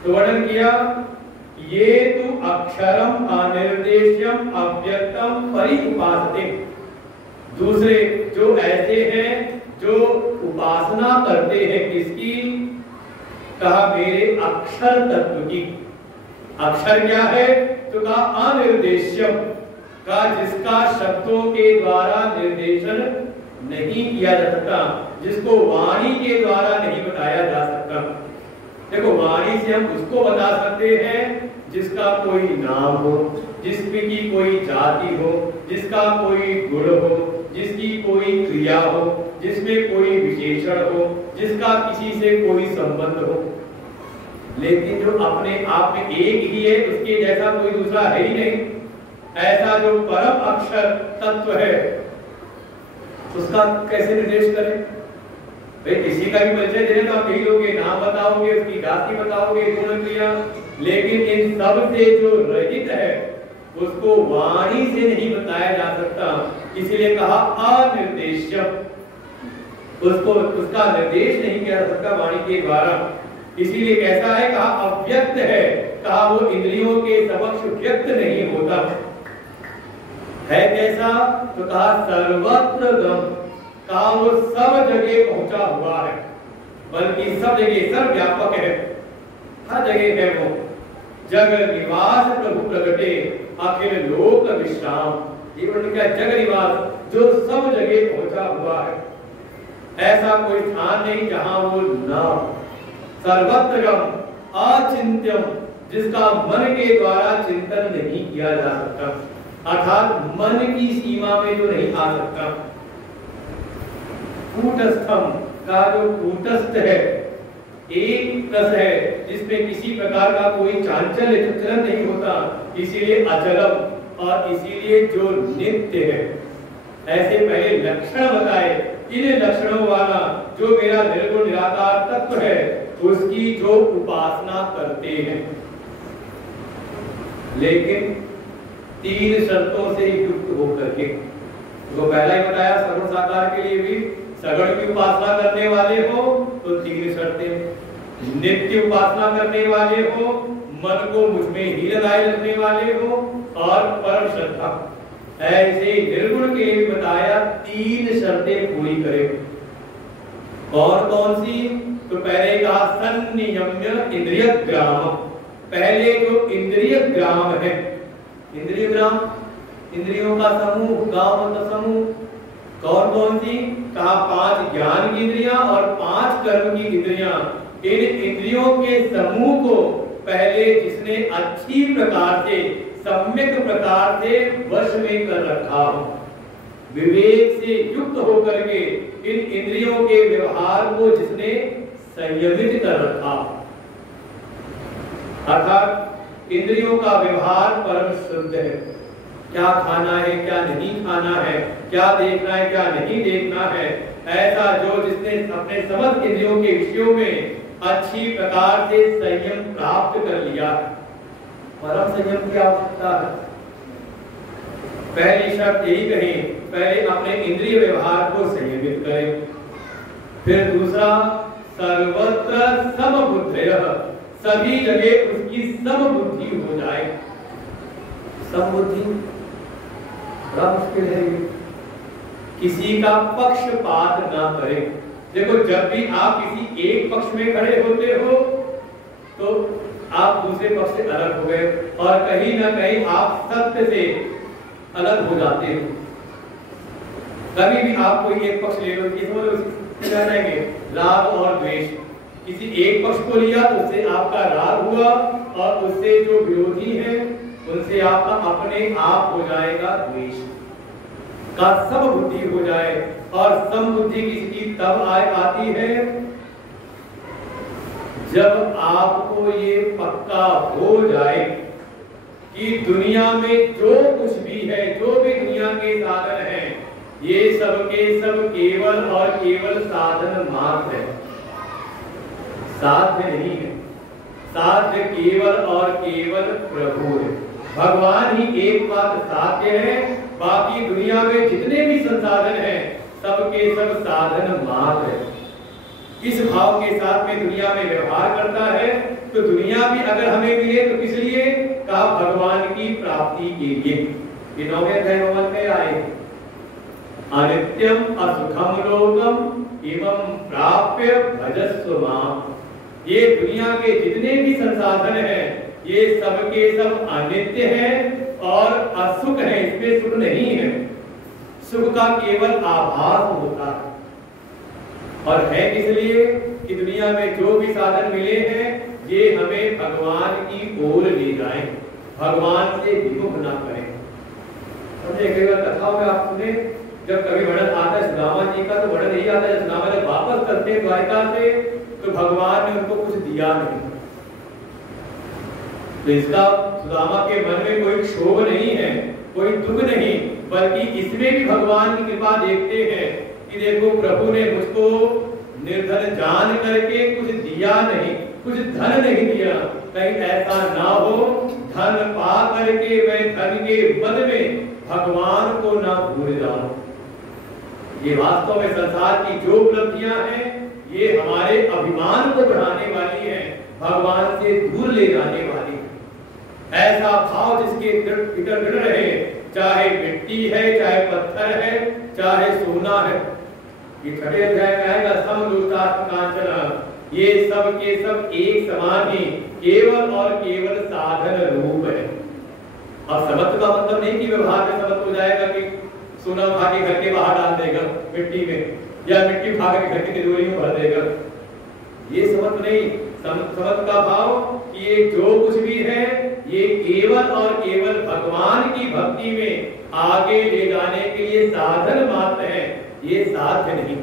तो वर्णन किया ये तु अक्षरम अनिर्देश्यम अव्यक्तम परिउपासते। दूसरे जो ऐसे हैं जो उपासना करते हैं किसकी? कहा मेरे अक्षर तत्व की। अक्षर क्या है? तो कहा अनिर्देश्यम, का जिसका शब्दों के द्वारा निर्देशन नहीं किया जा सकता, जिसको वाणी के द्वारा नहीं बताया जा सकता। देखो वाणी से हम उसको बता सकते हैं जिसका कोई नाम हो, जिसकी कोई जाति हो, जिसका कोई गुण हो, जिसकी कोई क्रिया हो, जिसमें कोई विशेषण हो, जिसका किसी से कोई संबंध हो। लेकिन जो अपने आप में एक ही है, उसके जैसा कोई दूसरा है ही नहीं, ऐसा जो परम अक्षर तत्व है उसका कैसे निर्देश करें? भाई किसी का भी परिचय देने तो आप यही लोगे, नाम बताओगे, उसकी जाति बताओगे, गुण क्रिया, लेकिन इन सब से जो रहित है उसको वाणी से नहीं बताया जा सकता। इसीलिए कहा अनिर्देश्यम, उसको उसका निर्देश नहीं किया जा सकता वाणी के द्वारा। इसीलिए कैसा है? कहा अव्यक्त है, कहा वो इंद्रियों के समक्ष व्यक्त नहीं होता है। कैसा? तो कहा सर्वत्र गम, कहा वो सब जगह पहुंचा हुआ है, बल्कि सब जगह सर्वव्यापक है, हर जगह है वो। जग निवास प्रभु प्रगटे अखिल लोक विश्राम। जीवन का जग निवास जो सब जगह पहुंचा हुआ है, ऐसा कोई स्थान नहीं जहां वो ना। सर्वत्रगम अचिंत्यम, जिसका मन के द्वारा चिंतन नहीं किया जा सकता, अर्थात मन की सीमा में जो नहीं आ सकता। कूटस्थम, का जो कूटस्थ है, एक रस है, जिसमें किसी प्रकार का कोई चांचल्य चलन नहीं होता, इसीलिए अचलम, और इसीलिए जो नित्य है। ऐसे पहले लक्षण बताए, इन लक्षणों वाला जो मेरा निर्गुण निराकार तत्व है उसकी जो उपासना करते हैं, लेकिन तीन शर्तों से युक्त होकर के। तो पहला ही बताया सगुण साकार के लिए भी सगुण की उपासना करने वाले हो तो तीन शर्तें, नित्य उपासना करने वाले हो, मन को मुझ में ही लगाए रखने वाले हो, और परम श्रद्धा। ऐसे निर्गुण के लिए बताया तीन शर्तें पूरी करें। कौन कौन सी? तो पहले कहा संनियम्य इंद्रिय ग्राम, पहले जो इंद्रिय ग्राम है, इंद्रिय ग्राम इंद्रियों का समूह, गांव मतलब समूह। कौन कौन सी? कहा 5 ज्ञान की इंद्रियां और 5 कर्म की इंद्रियां। इन इंद्रियों के समूह को पहले जिसने अच्छी प्रकार से, सम्यक प्रकार से वश में कर रखा हो, विवेक से युक्त होकर के इन इंद्रियों के व्यवहार को जिसने संयमित कर रखा, अर्थात इंद्रियों का व्यवहार परम शुद्ध है। क्या खाना है, क्या नहीं खाना है, क्या देखना है, क्या नहीं देखना है, ऐसा जो जिसने अपने समस्त इंद्रियों के विषयों में अच्छी प्रकार से संयम प्राप्त कर लिया, परम संयम की आवश्यकता है। पहली शर्त यही कही, पहले अपने इंद्रिय व्यवहार को संयमित करें। फिर दूसरा, सर्वत्र समबुद्धयः, सभी जगह उसकी समबुद्धि हो जाए। समबुद्धि बड़ा मुश्किल है, किसी का पक्षपात ना करें। देखो, जब भी आप किसी एक पक्ष में खड़े होते हो तो आप दूसरे पक्ष से अलग हो गए और कहीं ना कहीं आप सत्य से अलग हो जाते हो। कभी भी आप कोई एक पक्ष ले लो, क्या रहेंगे, राग और द्वेष। किसी एक पक्ष को लिया तो उससे आपका राग हुआ और उससे जो विरोधी है उनसे आपका अपने आप हो जाएगा द्वेष का सब बुद्धि हो जाए। और समबुद्धि किसकी तब आती है जब आपको ये पक्का हो जाए कि दुनिया में जो कुछ भी है, जो भी दुनिया के साधन हैं, ये सब के सब केवल और केवल साधन मात्र है, साध्य नहीं है। साध्य केवल और केवल प्रभु है। भगवान ही एक बात साध्य है, बाकी दुनिया में जितने भी संसाधन हैं सबके सब साधन मात्र है। इस भाव के साथ में दुनिया में व्यवहार करता है तो दुनिया भी अगर हमें मिले तो किस लिए, का भगवान की प्राप्ति के लिए। ये 9वें अध्याय में आए, अनित्यम असुखम लोकम एवं प्राप्य भजस्व माम। ये दुनिया के जितने भी संसाधन हैं ये सबके सब अनित्य हैं और असुख है, इसमें सुख नहीं है। सुख का केवल आभास होता है और है इसलिए कि दुनिया में जो भी साधन मिले हैं ये हमें भगवान की ओर ले जाएं, भगवान से विमुख ना करें। समझे, कई बार कथाओं में आप सुने, जब कभी वर्णन आता है सुदामा जी का तो वर्णन यही आता है, सुदामा जब वापस करते द्वारका से तो भगवान ने उनको कुछ दिया नहीं। तो इसका सुदामा के मन में कोई क्षोभ नहीं है, कोई दुख नहीं, बल्कि इसमें भी भगवान की कृपा देखते हैं कि देखो प्रभु ने मुझको निर्धन जान करके कुछ दिया नहीं, कुछ धन नहीं दिया, कहीं ऐसा ना हो धन पा करके मैं धन के बद में भगवान को ना भूल जाऊं। ये वास्तव में संसार की जो उपलब्धियां हैं ये हमारे अभिमान को बढ़ाने वाली हैं, भगवान से दूर ले जाने वाली है। ऐसा भाव जिसके भीतर दृढ़ रहे, चाहे मिट्टी है, चाहे पत्थर है, चाहे सोना है। ये 6वें अध्याय में आएगा, समलोष्टास्म कांचन, ये सब के सब एक समान ही केवल और केवल साधन रूप है। अब समत्व का मतलब नहीं कि व्यवहार में समत्व हो जाएगा कि सोना उठा के घर के बाहर डाल देगा मिट्टी में, या मिट्टी उठा के घर की तिजोरी में भर देगा, ये समत्व नहीं। समत्व का भाव कि ये जो कुछ भी है ये केवल और केवल भगवान की भक्ति में आगे ले जाने के लिए साधन मात्र है, ये साध्य नहीं।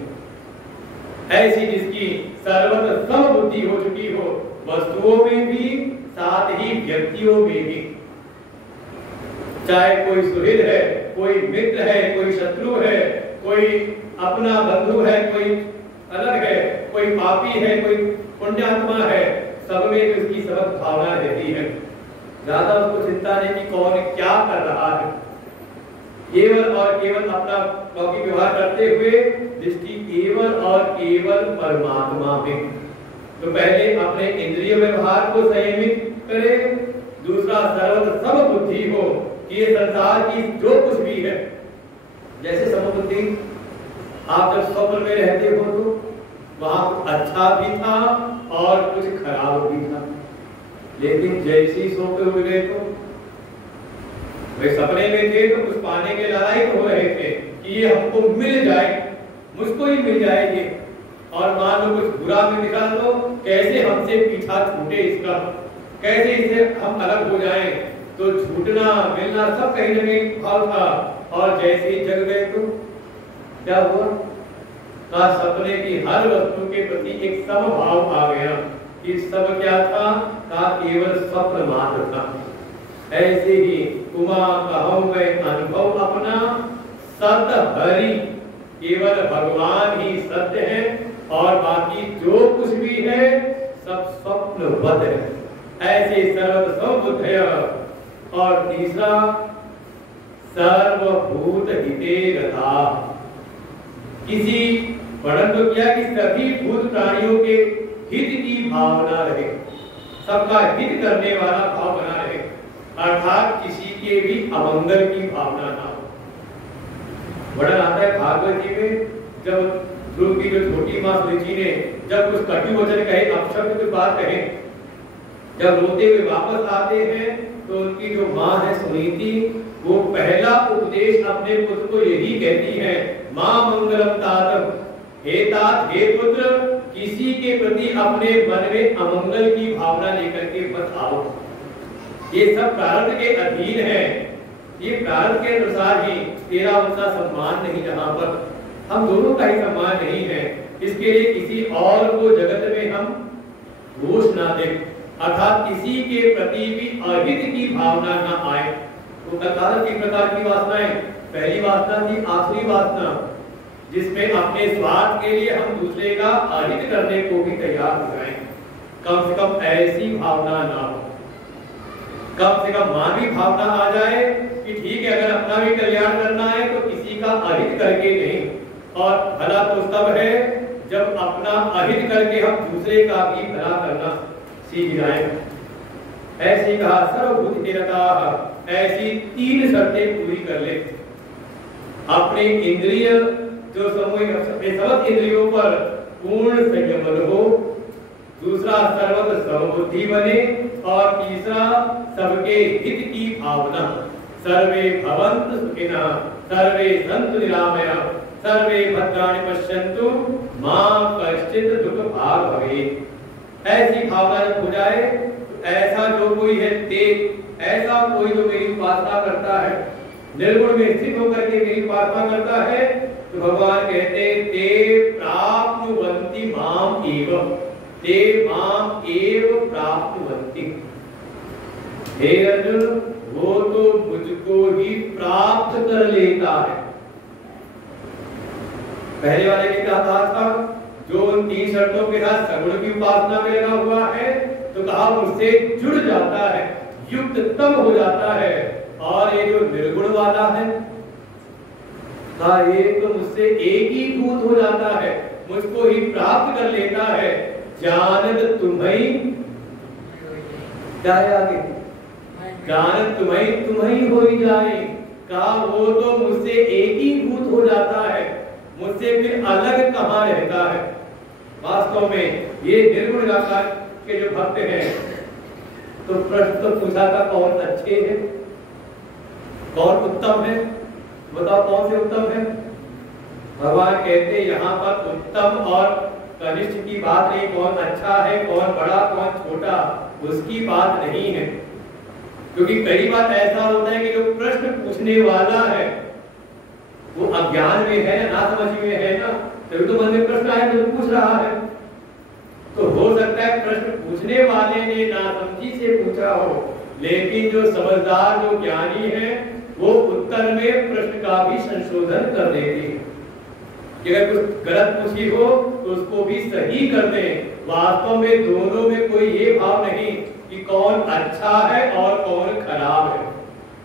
ऐसी जिसकी सर्वत्र समबुद्धि हो चुकी हो, वस्तुओं में भी साथ ही व्यक्तियों में भी, चाहे कोई सुहृद है, कोई मित्र है, कोई शत्रु है, कोई अपना बंधु है, कोई अलग है, कोई पापी है, कोई पुण्यात्मा है, सब में उसकी सबक भावना रहती है। ज्यादा उसको चिंता नहीं कि कौन क्या कर रहा है, केवल और केवल अपना लौकिक व्यवहार करते हुए दृष्टि केवल और केवल परमात्मा में। तो पहले अपने इंद्रिय व्यवहार को संयमित करे, दूसरा सर्वत्र समबुद्धि हो कि ये संसार की जो कुछ भी है, जैसे समबुद्धि आप जब स्वप्न में रहते हो तो वहां कुछ अच्छा भी था और कुछ खराब भी था, लेकिन जैसे ही सोते हुए गए तो वे सपने में थे तो कुछ पाने के लायक हो रहे थे कि ये हमको मिल जाए, मुझको ही मिल जाएगी, और मान लो कुछ बुरा में दिखा तो कैसे हमसे पीछा छूटे इसका, कैसे इससे हम अलग हो जाएं। तो छूटना मिलना सब कहीं ना कहीं भाव था, और जैसे ही जग गए तो क्या हुआ, का सपने की हर वस्तु के प्रति एक समभाव आ गया कि सब क्या था, का केवल स्वप्न मात्र था। ऐसे ही उमा कहूं मैं अनुभव अपना, सत्य हरि केवल भगवान ही सत्य है और बाकी जो कुछ भी है सब स्वप्नवत है। ऐसे सर्व समबुद्धय। और तीसरा सर्वभूत हिते रता। किसी वर्णन तो किया कि सभी भूत प्राणियों के हित की भावना रहे, सबका हित करने वाला भाव बना रहे, अर्थात किसी के भी अमंगल की भावना ना हो। वर्णन आता है भागवत जी में, जब ध्रुव की जो छोटी मां सुरुचि ने जब कुछ कटु वचन कहे, अपशब्द की बात कहे, जब रोते हुए वापस आते हैं तो उनकी जो मां है सुनीति, वो पहला उपदेश अपने पुत्र को यही कहती है, मां मंगलम तातम, हे तात हे पुत्र, किसी के प्रति अपने मन में अमंगल की भावना लेकर के मत आओ। ये सब प्रारब्ध के अधीन है, ये प्रारब्ध के अनुसार ही तेरा उनका सम्मान नहीं, जहां पर हम दोनों का ही सम्मान नहीं है, इसके लिए किसी और को जगत में हम दोष ना दें, अर्थात किसी के प्रति भी अहित की भावना ना आए। तो तीन प्रकार की वासनाएं, पहली वासना थी आसुरी वासना, जिसमें अपने स्वार्थ के लिए हम दूसरे का अहित करने को भी तैयार हो जाएं। कम से कम ऐसी भावना ना हो, कम से कम मानवीय भावना आ जाए कि ठीक है, अगर अपना भी कल्याण करना है तो किसी का अहित करके नहीं, और भला तो तब है जब अपना अहित करके हम दूसरे का भी भला करना सीख जाएं। ऐसी कहा सर्वभूत हिरता, ऐसी तीन शर्तें पूरी कर ले। अपने इंद्रिय जो समस्त इंद्रियों पर पूर्ण संयम हो, दूसरा सर्वत्र समबुद्धि बने, और तीसरा सबके हित की भावना, सर्वे भवन्तु सुखिनः सर्वे सन्तु निरामयाः सर्वे भद्राणि पश्यन्तु मा कश्चित् दुःख भाग् भवेत्। ऐसी भावना जब हो जाए तो ऐसा जो कोई है ऐसा कोई जो मेरी उपासना करता है, निर्गुण में स्थित होकर के मेरी उपासना करता है, तो भगवान कहते ते प्राप्नुवन्ति माम एव, ते माम एव प्राप्नुवन्ति। हे अर्जुन, वो तो मुझको ही प्राप्त कर लेता है। पहले वाले ने क्या कहा था, जो उन तीन शर्तों के साथ सगुण की उपासना में लगा हुआ है, तो कहा मुझसे जुड़ जाता है, युक्त तम हो जाता है। और ये जो निर्गुण वाला है, कहा ये तो मुझसे एक ही भूत हो जाता है, मुझको ही प्राप्त कर लेता है। जानत तुम्हें क्या है आगे, जानत तुम्हें हो ही जाए, कहा वो तो मुझसे एक ही भूत हो जाता है, मुझसे फिर अलग कहां रहता है। वास्तव में ये निर्गुण निराकार के जो भक्त हैं, तो प्रश्न तो पूछा था कौन अच्छे हैं, कौन उत्तम है, बताओ कौन से उत्तम है। भगवान कहते यहाँ पर उत्तम और कनिष्ठ की बात नहीं, कौन अच्छा है, कौन बड़ा, कौन छोटा, उसकी बात नहीं है। क्योंकि कई बार ऐसा होता है कि जो प्रश्न पूछने वाला है वो अज्ञान में है, नासमझ में है ना, तभी तो मन में प्रश्न आया तो पूछ रहा है। तो हो सकता है प्रश्न पूछने वाले ने नासमझी से पूछा हो, लेकिन जो समझदार, जो ज्ञानी है, वो उत्तर में प्रश्न का भी संशोधन कर देते हैं कि अगर कुछ गलत पूछी हो तो उसको भी सही कर दें। वास्तव में दोनों में कोई ये भाव नहीं कि कौन अच्छा है और कौन खराब है।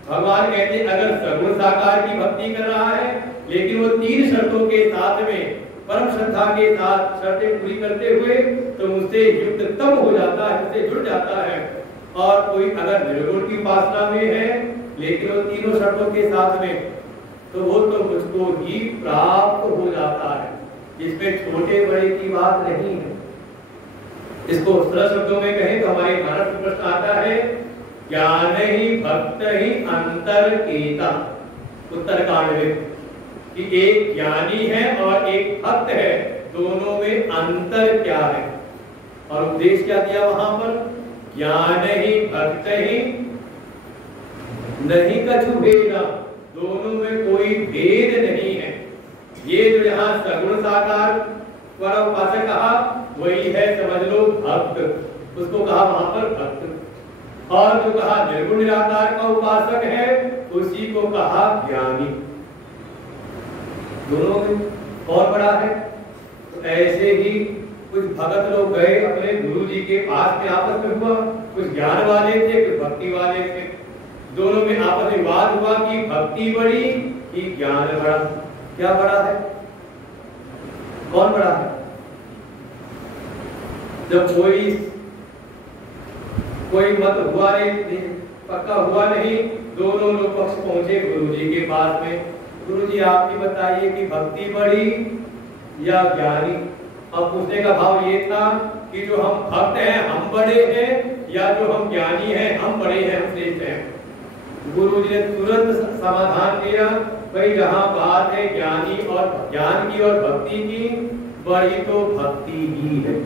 भगवान कहते हैं अगर सगुण साकार की भक्ति कर रहा है, लेकिन वो तीन शर्तों के साथ में परम श्रद्धा के साथ शर्तें पूरी करते हुए, तो मुझसे युक्ततम हो जाता है, मुझसे जुड़ जाता है। और कोई अगर निर्गुण की उपासना में है, लेकिन वो तीनों शर्तों के साथ में, तो वो तो मुझको ही प्राप्त हो जाता है। इसमें छोटे बड़े की बात नहीं है। इसको सरल शब्दों में कहें तो हमारे भारत में प्रश्न आता है, ज्ञान ही भक्त ही अंतर केता, उत्तरकांड में, कि एक ज्ञानी है और एक भक्त है, दोनों में अंतर क्या है। और उपदेश क्या दिया वहां पर, ज्ञान ही भक्त ही नहीं कछु भेद, दोनों में कोई भेद नहीं है। ये जो यहाँ सगुण साकार वाला उपासक कहा, वही है समझ लो भक्त, उसको कहा वहां पर भक्त। और जो कहा निर्गुण निराकार का उपासक है, उसी को कहा ज्ञानी। दोनों में कौन बड़ा है। तो ऐसे ही कुछ भगत लोग गए अपने गुरु जी के पास में, आपस में हुआ, कुछ ज्ञान वाले थे, कुछ भक्ति वाले थे। दोनों में आपस में विवाद हुआ कि भक्ति बड़ी कि ज्ञान बड़ा। क्या बड़ा है? कौन बड़ा है? जब कोई मत हुआ नहीं, पक्का हुआ नहीं, दोनों लोग पक्ष पहुंचे गुरुजी के पास में। गुरुजी आप ही बताइए कि भक्ति बड़ी या ज्ञानी? अब पूछने का भाव ये था कि जो हम भक्त हैं हम बड़े हैं या जो हम ज्ञानी हैं हम बड़े हैं, हम श्रेष्ठ हैं। गुरुजी ने तुरंत समाधान दिया, भाई जहां बात है ज्ञानी और ज्ञान की और भक्ति की, बड़ी तो भक्ति ही है।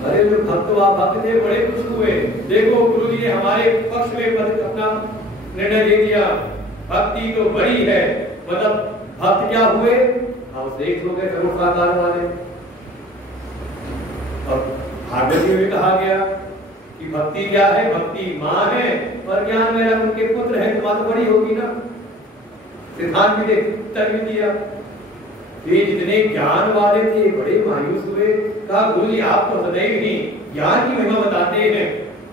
अरे जो भक्त थे बड़े खुश हुए, देखो गुरुजी ने हमारे पक्ष में अपना निर्णय दे दिया, भक्ति तो बड़ी है। मतलब भक्त क्या हुए? हम श्रेष्ठ हो गए, सर्व साकार वाले। और भागवत में भी कहा गया कि भक्ति क्या है? भक्ति माँ है और ज्ञान मेरा उनके पुत्र है, तो माँ तो बड़ी होगी ना। सिद्धांत भी उत्तर भी दिया। ये जितने ज्ञान वाले थे बड़े मायूस हुए, कहा गुरुजी आप तो सदैव ही ज्ञान की महिमा बताते हैं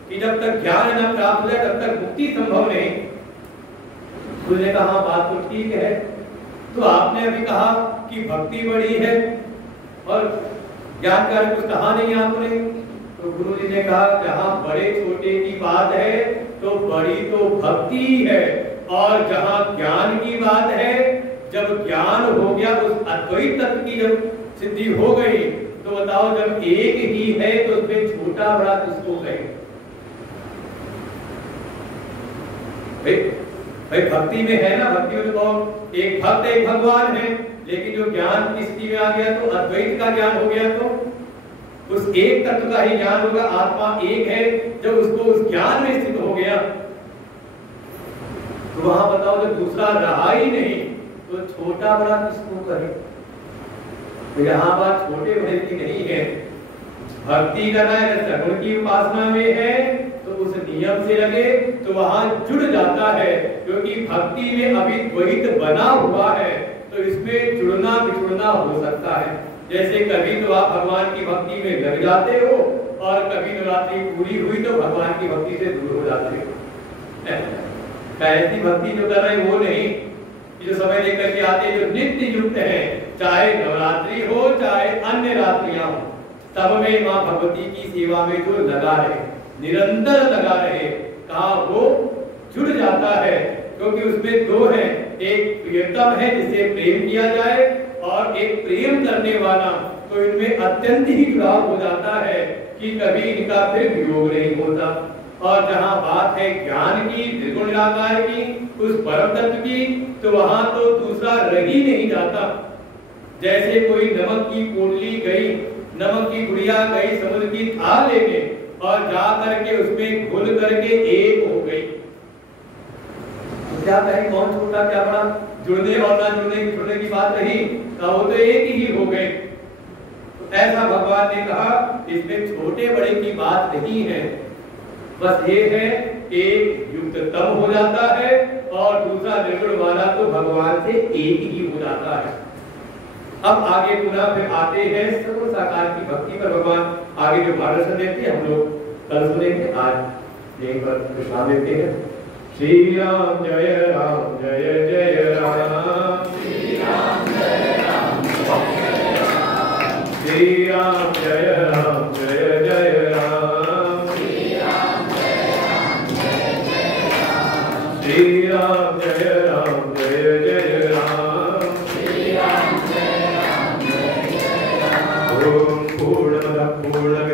कि जब तक ज्ञान न प्राप्त हो जाए तब तक मुक्ति संभव नहीं। गुरु ने कहा बात तो ठीक है, तो आपने अभी कहा कि भक्ति बड़ी है और ज्ञान का कुछ कहा नहीं आपने। तो गुरु जी ने कहा जहां बड़े छोटे की बात है तो बड़ी तो भक्ति है, और जहां ज्ञान की बात है, जब ज्ञान हो गया उस अद्वैत तत्व की जब सिद्धि हो गई, तो बताओ जब एक ही है तो उसमें छोटा बड़ा किसको कहे? भाई भक्ति में है ना, भक्ति में तो एक भक्त एक भगवान है, लेकिन जो ज्ञान की स्थिति में आ गया तो अद्वैत का ज्ञान हो गया, तो उस एक तत्व का ही ज्ञान होगा। आत्मा एक है, जब उसको उस ज्ञान में स्थित हो गया तो वहां बताओ जब दूसरा रहा ही नहीं तो छोटा बड़ा किसको करे? तो यहाँ बात छोटे बड़े की नहीं है, भक्ति करना है। सगुण की उपासना में है तो उस नियम से लगे तो वहां जुड़ जाता है, क्योंकि भक्ति में अभी द्वैत बना हुआ है, तो इसमें जुड़ना बिछुड़ना हो सकता है। जैसे कभी तो आप भगवान की भक्ति में लग जाते हो और कभी नवरात्रि पूरी हुई तो भगवान की भक्ति से दूर हो जाते हो। ऐसी भक्ति जो कर रहे हैं वो नहीं, जो समय लेकर के आते जो नित्य युक्त है, चाहे नवरात्रि हो चाहे अन्य रात्रियां हो, तब में माँ भगवती की सेवा में जो लगा रहे, निरंतर लगा रहे, कहा वो जुड़ जाता है। क्योंकि उसमें दो है, एक प्रियतम है जिसे प्रेम किया जाए और एक प्रेम करने वाला, तो इनमें अत्यंत ही जुड़ाव हो जाता है कि कभी इनका फिर वियोग नहीं होता। और जहां बात है ज्ञान की, त्रिगुण निराकार की, उस परम तत्व की, तो वहां तो दूसरा रह ही नहीं जाता। जैसे कोई नमक की पोटली गई, नमक की गुड़िया गई समुद्र की थाल लेने और जा करके उसमें घुल करके एक हो गई, तो क्या कहें कौन छोटा क्या बड़ा? जुड़ने और ना जुड़ने की बात रही, वो तो एक ही हो गए। तो ऐसा भगवान ने कहा इसमें छोटे बड़े की बात नहीं है, बस ये है एक युक्त तम हो जाता है और दूसरा निर्गुण वाला तो भगवान से एक ही हो जाता है। अब आगे पुनः फिर आते हैं सर्व साकार की भक्ति पर। भगवान आगे जो मार्गदर्शन देते हैं हम लोग कल सुनेंगे, आज यहीं पर विश्राम देते हैं। श्री राम जय राम जय जय राम, श्री राम जय राम जय राम, श्री राम जय राम जय जय राम, श्री राम जय राम जय जय राम, श्री राम जय राम जय जय राम, श्री राम जय राम जय जय राम। ओम पूर्णमदः पूर्णमिदं